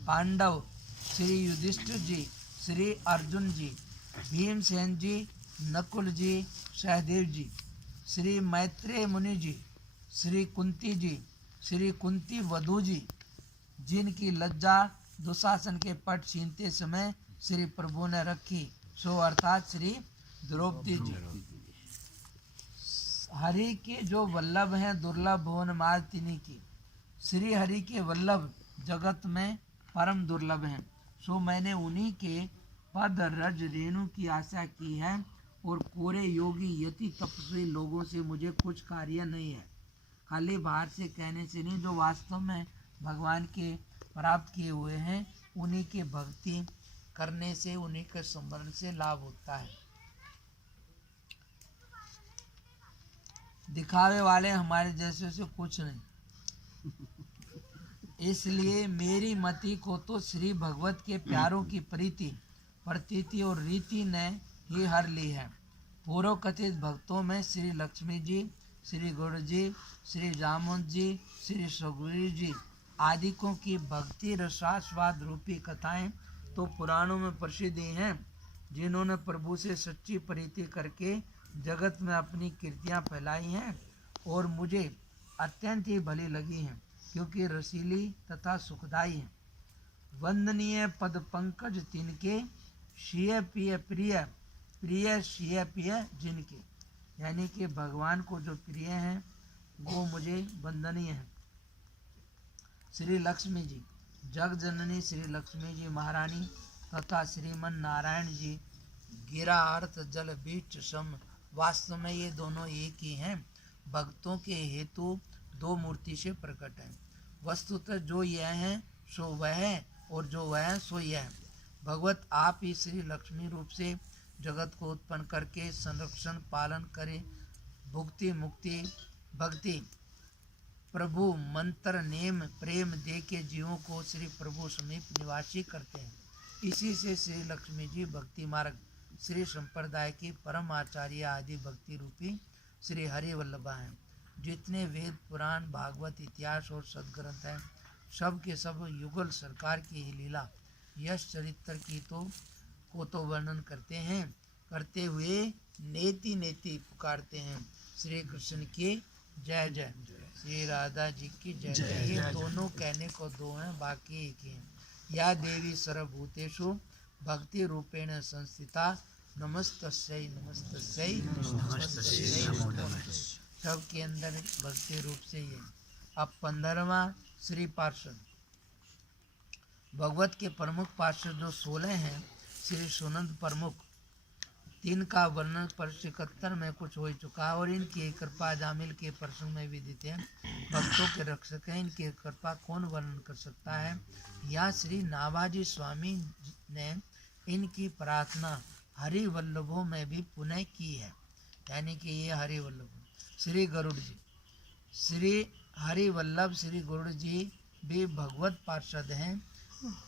पांडव, श्री युधिष्ठिर जी, श्री अर्जुन जी, भीमसेन जी, नकुल जी, सहदेव जी, श्री मैत्रेय मुनि जी, श्री कुंती जी, श्री कुंती वधू जी, जिनकी लज्जा दुशासन के पट छीनते समय श्री प्रभु ने रखी, सो अर्थात श्री द्रौपदी जी। हरि के जो वल्लभ हैं दुर्लभ भुवन माल तिन्हीं की। श्री हरि के वल्लभ जगत में परम दुर्लभ हैं, सो मैंने उन्हीं के पद रज रेणु की आशा की है और कोरे योगी यति तपस्वी लोगों से मुझे कुछ कार्य नहीं है। खाली बाहर से कहने से नहीं, जो वास्तव में भगवान के प्राप्त किए हुए हैं उन्हीं के भक्ति करने से, उन्हीं के स्मरण से लाभ होता है। दिखावे वाले हमारे जैसे से कुछ नहीं। इसलिए मेरी मति को तो श्री भगवत के प्यारों की प्रीति प्रतीति और रीति ने ही हर ली है। पूर्व कथित भक्तों में श्री लक्ष्मी जी, श्री गुरु जी, श्री जामुन जी, श्री सुग्रीव जी आदिकों की भक्ति रसास्वाद रूपी कथाएं तो पुराणों में प्रसिद्ध ही हैं, जिन्होंने प्रभु से सच्ची प्रीति करके जगत में अपनी कीर्तियां फैलाई हैं और मुझे अत्यंत ही भली लगी हैं, क्योंकि रसीली तथा सुखदायी हैं। वंदनीय पद पंकज तिनके, शिय पिय प्रिय, प्रिय शिय पिय जिनके, यानी कि भगवान को जो प्रिय हैं वो मुझे वंदनीय हैं। श्री लक्ष्मी जी, जग जननी श्री लक्ष्मी जी महारानी तथा श्रीमन नारायण जी गिरा अर्थ जल बीच सम, वास्तव में ये दोनों एक ही हैं। भक्तों के हेतु दो मूर्ति से प्रकट हैं। वस्तुतः जो यह है सो वह है और जो वह है सो यह है। भगवत आप ही श्री लक्ष्मी रूप से जगत को उत्पन्न करके संरक्षण पालन करे, भुक्ति मुक्ति भक्ति प्रभु मंत्र नेम प्रेम दे के जीवों को श्री प्रभु समीप निवासी करते हैं। इसी से श्री लक्ष्मी जी भक्ति मार्ग श्री संप्रदाय की परम आचार्य आदि भक्ति रूपी श्री हरि वल्लभा हैं। जितने वेद पुराण भागवत इतिहास और सदग्रंथ हैं सब के सब युगल सरकार की ही लीला यश चरित्र की को तो वर्णन करते हैं, करते हुए नेति नेति पुकारते हैं श्री कृष्ण की जय जय, श्री राधा जी की जय जय। ये दोनों कहने को दो हैं, बाकी एक ही हैं। या देवी सर्वभूतेषु भक्ति रूपेण संस्थिता नमस्तस्यै नमस्तस्यै नमस्तस्यै सबके अंदर भक्ति रूप से ये। अब 15वां श्री पार्षद। भगवत के प्रमुख पार्षद जो 16 हैं, श्री सुनंद प्रमुख, 3 का वर्णन पर 71 में कुछ हो चुका है और इनकी कृपा जामिल के प्रसंग में विदित है। भक्तों के रक्षक हैं, इनकी कृपा कौन वर्णन कर सकता है। या श्री नाभाजी स्वामी ने इनकी प्रार्थना हरि वल्लभों में भी पुनः की है, यानी कि ये हरि वल्लभ। श्री गरुड़ जी, श्री हरि वल्लभ श्री गरुड़ जी भी भगवत पार्षद हैं,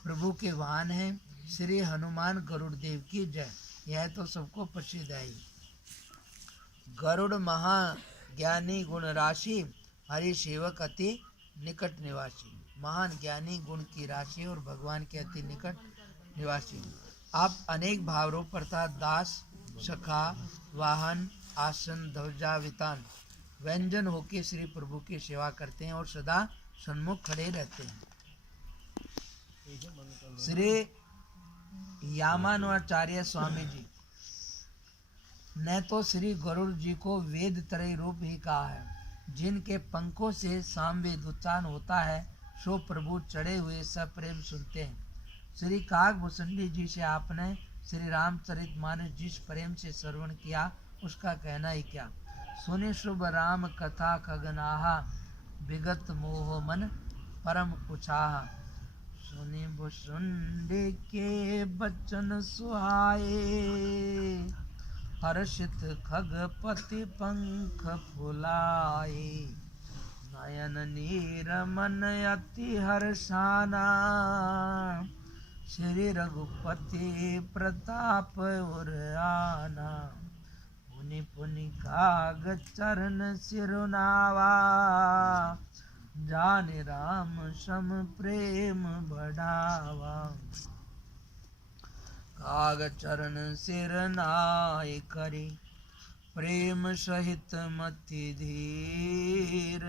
प्रभु के वाहन हैं। श्री हनुमान गरुड़ देव की जय, यह तो सबको प्रसिद्ध है। गरुड़ महाज्ञानी गुण राशि, हरि सेवक अति निकट निवासी। महान ज्ञानी गुण की राशि और भगवान के अति निकट निवासी हूँ। आप अनेक भावरों अर्थात दास, सखा, वाहन, आसन, ध्वजा, वितान, व्यंजन होके श्री प्रभु की सेवा करते हैं और सदा सन्मुख खड़े रहते हैं। श्री यामानवाचार्य स्वामी जी ने तो श्री गरुड़ जी को वेद त्रय रूप ही कहा है। जिनके पंखों से सामवेद उच्चारण होता है सो प्रभु चढ़े हुए सप्रेम सुनते हैं। श्री काकभूषणी जी से आपने श्री रामचरितमानस जिस प्रेम से श्रवण किया उसका कहना ही क्या। सुने शुभ राम कथा खगनाहा, विगत मोह मन परम उछाहा। सुने भुसुंडी के बचन सुहाए, हर्षित खगपति पंख फुलाए। नयन नीर मन अति हर्षाना, श्री रघुपति प्रताप उरआना। पुनि पुनि काग चरण सिरुनावा, जाने राम सम प्रेम बढ़ावा। काग चरण सिर नाय करे, प्रेम सहित मति धीर।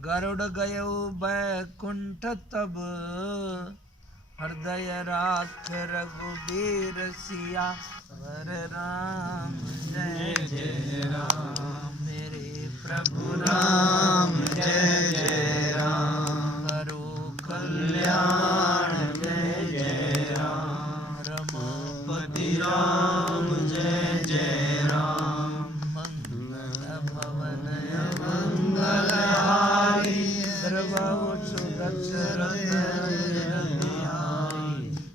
गरुड़ गयो बैकुंठ तब, हृदय राख रघुबीर सिया। वर राम जय जय राम, मेरे प्रभु राम जय जय राम, करो कल्याण जय जय राम, रमापति राम जय जय राम, मंगल भवन मंगलहारी सर्वभौ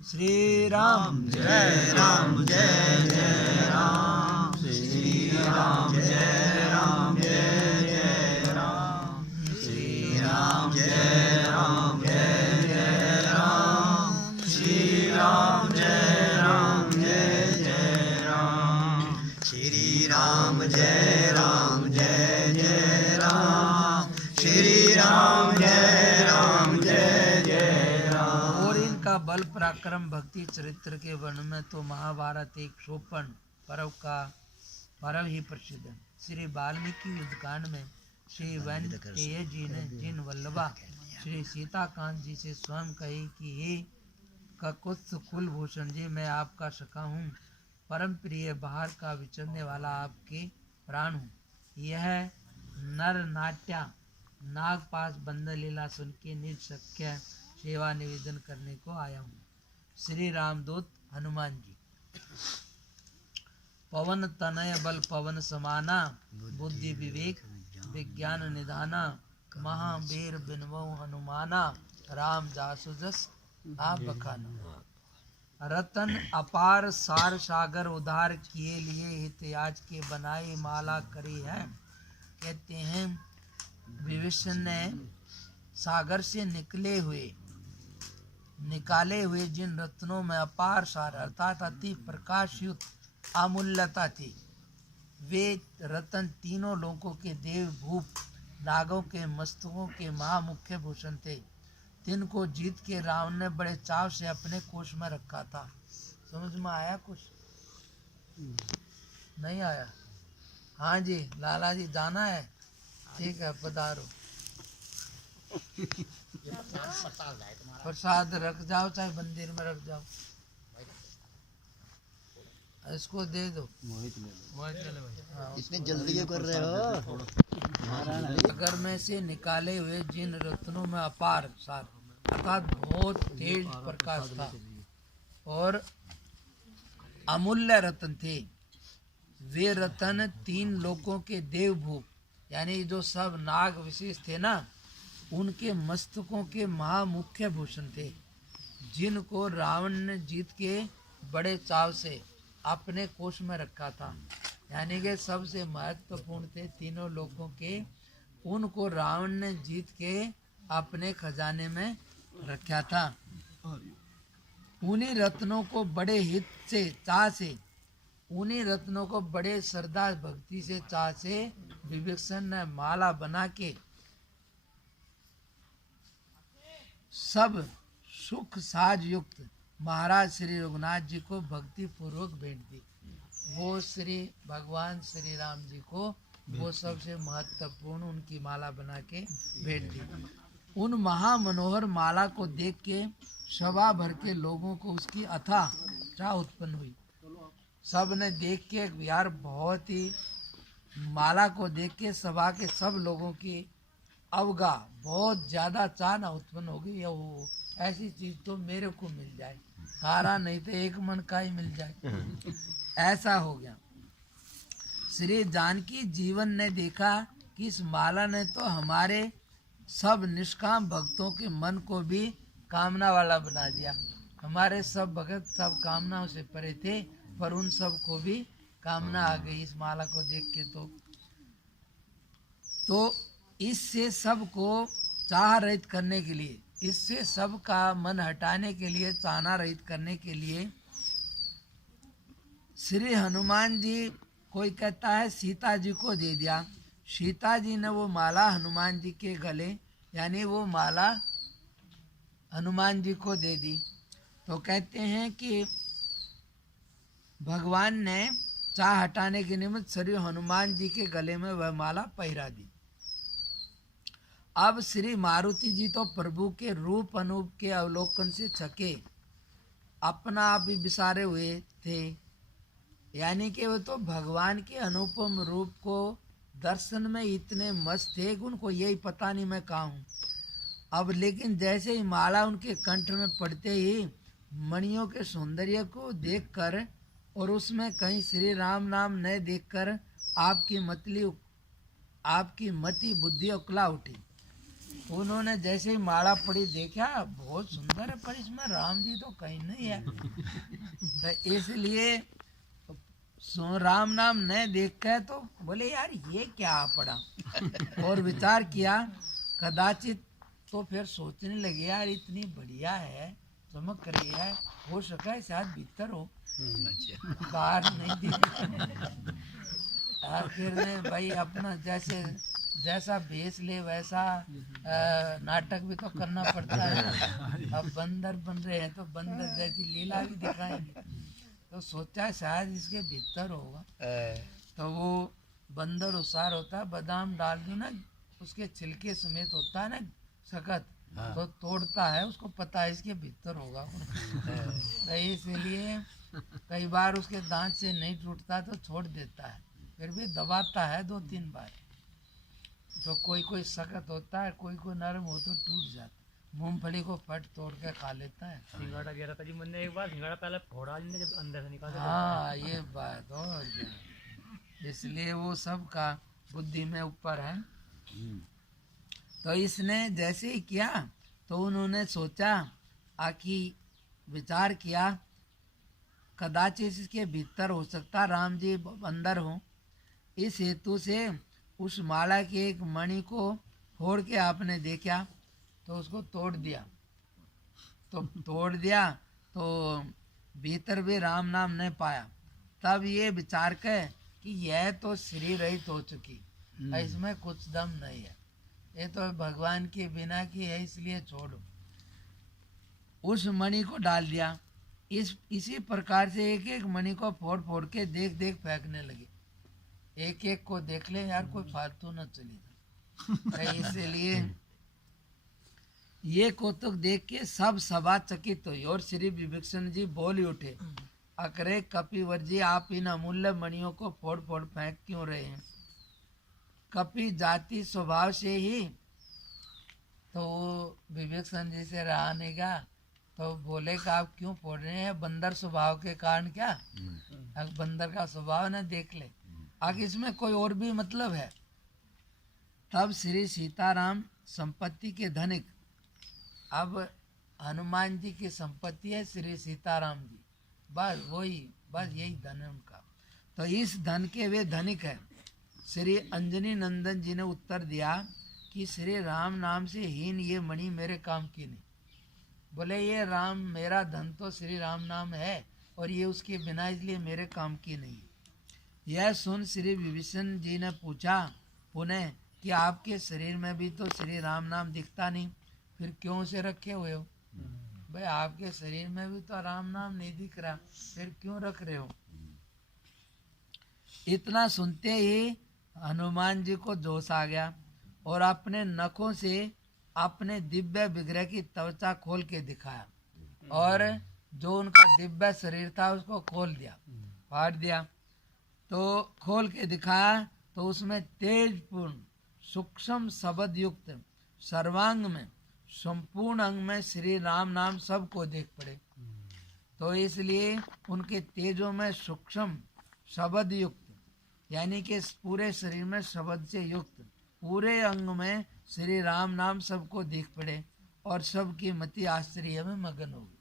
श्री राम जय राम जय जय राम, श्री राम जय राम जय जय राम, श्री राम जय राम जय जय राम, श्री राम जय राम जय जय राम, श्री राम जय राम जय जय राम, श्री राम जय राम जय जय राम। और इनका बल पराक्रम भक्ति चरित्र के वर्णन में तो महाभारत एक सोपन पर्व ही प्रसिद्ध है। श्री वाल्मीकि युद्धकांड में श्री वैनतेय जी ने जिन वल्लभा श्री सीताकांत जी से स्वयं कही कि हे ककुत्स कुलभूषण जी, मैं आपका सखा हूँ, परम प्रिय बाहर का विचरने वाला आपके प्राण हूँ। यह नर नाट्या नागपाश बंद लीला सुन के निज सख्य सेवा निवेदन करने को आया हूँ। श्री रामदूत हनुमान जी। पवन तनय बल पवन समाना, बुद्धि विवेक विज्ञान निधाना। महावीर बिनवो हनुमाना, राम जासु जस आप बखाना। रतन अपार सार सागर उधार किए लिए हितयाज के बनाए माला करी है। कहते हैं विभीषण ने सागर से निकाले हुए जिन रत्नों में अपार सार अर्थात अति प्रकाशयुक्त अमूल्यता थी, वे रतन तीनों लोकों के देव भूप नागों के मस्तकों के महामुख्य भूषण थे। तिनको जीत के रावण ने बड़े चाव से अपने कोष में रखा था। समझ में आया कुछ? नहीं आया? हाँ जी लाला जी जाना है, ठीक है पधारो। प्रसाद रख जाओ चाहे मंदिर में रख जाओ, इसको दे दो। इतने जल्दी क्यों कर रहे हो? अगर में से निकाले हुए जिन रत्नों में अपार सार अर्थात बहुत तेज प्रकाश था और अमूल्य रत्न थे, वे रत्न तीन लोकों के देवभूप यानी जो सब नाग विशेष थे ना, उनके मस्तकों के महामुख्य भूषण थे, जिनको रावण ने जीत के बड़े चाव से अपने कोष में रखा था। यानी कि सबसे महत्वपूर्ण थे तीनों लोकों के, उनको रावण ने जीत के अपने खजाने में रखा था। उन्हीं रत्नों को बड़े हित से चाह से, उन्हीं रत्नों को बड़े श्रद्धा भक्ति से चाह से विभीषण ने माला बना के सब सुख साज युक्त महाराज श्री रघुनाथ जी को भक्ति पूर्वक भेंट दी। वो श्री भगवान श्री राम जी को वो सबसे महत्वपूर्ण उनकी माला बना के भेंट दी। उन महामनोहर माला को देख के सभा भर के लोगों को उसकी अथाह चाह उत्पन्न हुई। सब ने देख के यार बहुत ही माला को देख के सभा के सब लोगों की अवगा बहुत ज्यादा चाह न उत्पन्न हो गई। वो ऐसी चीज तो मेरे को मिल जाए, सारा नहीं तो एक मन का ही मिल जाए, ऐसा हो गया। श्री जानकी जीवन ने देखा कि इस माला ने तो हमारे सब निष्काम भक्तों के मन को भी कामना वाला बना दिया। हमारे सब भक्त सब कामनाओं से परे थे, पर उन सब को भी कामना आ गई इस माला को देख के। तो इससे सबको चाह रहित करने के लिए, इससे सबका मन हटाने के लिए, चाहना रहित करने के लिए श्री हनुमान जी, कोई कहता है सीता जी को दे दिया। सीता जी ने वो माला हनुमान जी के गले, यानी वो माला हनुमान जी को दे दी। तो कहते हैं कि भगवान ने चाह हटाने के निमित्त श्री हनुमान जी के गले में वह माला पहरा दी। अब श्री मारुति जी तो प्रभु के रूप अनूप के अवलोकन से छके अपना आप भी विसारे हुए थे, यानी कि वो तो भगवान के अनुपम रूप को दर्शन में इतने मस्त थे कि उनको यही पता नहीं मैं कहाँ हूँ। अब लेकिन जैसे ही माला उनके कंठ में पड़ते ही मणियों के सौंदर्य को देखकर और उसमें कहीं श्री राम नाम न देखकर आपकी मति बुद्धि उकला उठी। उन्होंने जैसे ही माला पड़ी देखा बहुत सुंदर है, पर इसमें राम जी तो कहीं नहीं है। तो इसलिए राम नाम न देख कर तो बोले यार ये क्या पड़ा, और विचार किया कदाचित, तो फिर सोचने लगे यार इतनी बढ़िया है, चमक रही है, हो सका है शायद भीतर हो, बाहर नहीं दिख। आखिर में भाई अपना जैसा भेष ले वैसा नाटक भी तो करना पड़ता है। अब बंदर बन रहे हैं तो बंदर जैसी लीला भी दिखाएंगे। तो सोचा शायद इसके भीतर होगा। तो वो बंदर उसार होता है, बादाम डाल दो ना, उसके छिलके समेत होता है ना सख्त, तो तोड़ता है, उसको पता है इसके भीतर होगा। तो इसलिए कई बार उसके दांत से नहीं टूटता तो छोड़ देता है, फिर भी दबाता है 2-3 बार। तो कोई सख्त होता है, कोई नरम हो तो टूट जाता। मूंगफली को फट तोड़ के खा लेता है। सिंगाड़ा गिरा था जी मैंने एक बार, सिंगाड़ा पहले फोड़ा जी ने जब अंदर से निकाला। हाँ ये बात हो गया, इसलिए वो सब का बुद्धि में ऊपर है। तो इसने जैसे ही किया तो उन्होंने सोचा आखि विचार किया कदाचित इसके भीतर हो सकता राम जी अंदर हो। इस हेतु से उस माला के एक मणि को फोड़ के आपने देखा तो उसको तोड़ दिया। तो भीतर भी राम नाम नहीं पाया। तब ये विचार कर कि यह तो शरीर रहित हो चुकी, इसमें कुछ दम नहीं है, ये तो भगवान के बिना की है, इसलिए छोड़ो। उस मणि को डाल दिया। इसी प्रकार से एक एक मणि को फोड़ फोड़ के देख फेंकने लगे। एक एक को देख ले यार, कोई फालतू न चली जाए। इसलिए ये कौतुक देख के सब सभा चकित हुई और श्री विभीषण जी बोल उठे, अकरे कपिवर जी आप इन अमूल्य मणियों को फोड़ फोड़ फेंक क्यों रहे हैं? कपि जाति स्वभाव से ही। तो विभीषण जी से रहा नहीं गया, तो बोले कि आप क्यों फोड़ रहे हैं? बंदर स्वभाव के कारण क्या? बंदर का स्वभाव न देख ले, आगे इसमें कोई और भी मतलब है। तब श्री सीताराम संपत्ति के धनिक, अब हनुमान जी की संपत्ति है श्री सीताराम जी, बस यही धन है उनका। तो इस धन के वे धनिक है। श्री अंजनी नंदन जी ने उत्तर दिया कि श्री राम नाम से हीन ये मणि मेरे काम की नहीं। बोले ये राम मेरा धन तो श्री राम नाम है और ये उसके बिना इसलिए मेरे काम की नहीं। यह सुन श्री विभीषण जी ने पूछा पुनः कि आपके शरीर में भी तो श्री राम नाम दिखता नहीं, फिर क्यों उसे रखे हुए हो? भाई आपके शरीर में भी तो राम नाम नहीं दिख रहा, फिर क्यों रख रहे हो? इतना सुनते ही हनुमान जी को जोश आ गया और अपने नखों से अपने दिव्य विग्रह की त्वचा खोल के दिखाया और जो उनका दिव्य शरीर था उसको खोल दिया, फाड़ दिया। तो खोल के दिखाया तो उसमें तेजपूर्ण सूक्ष्म शब्द युक्त सर्वांग में संपूर्ण अंग में श्री राम नाम सबको देख पड़े। तो इसलिए उनके तेजों में सूक्ष्म शब्द युक्त यानी कि पूरे शरीर में शब्द से युक्त पूरे अंग में श्री राम नाम सबको देख पड़े और सबकी मति आश्चर्य में मगन हो गई।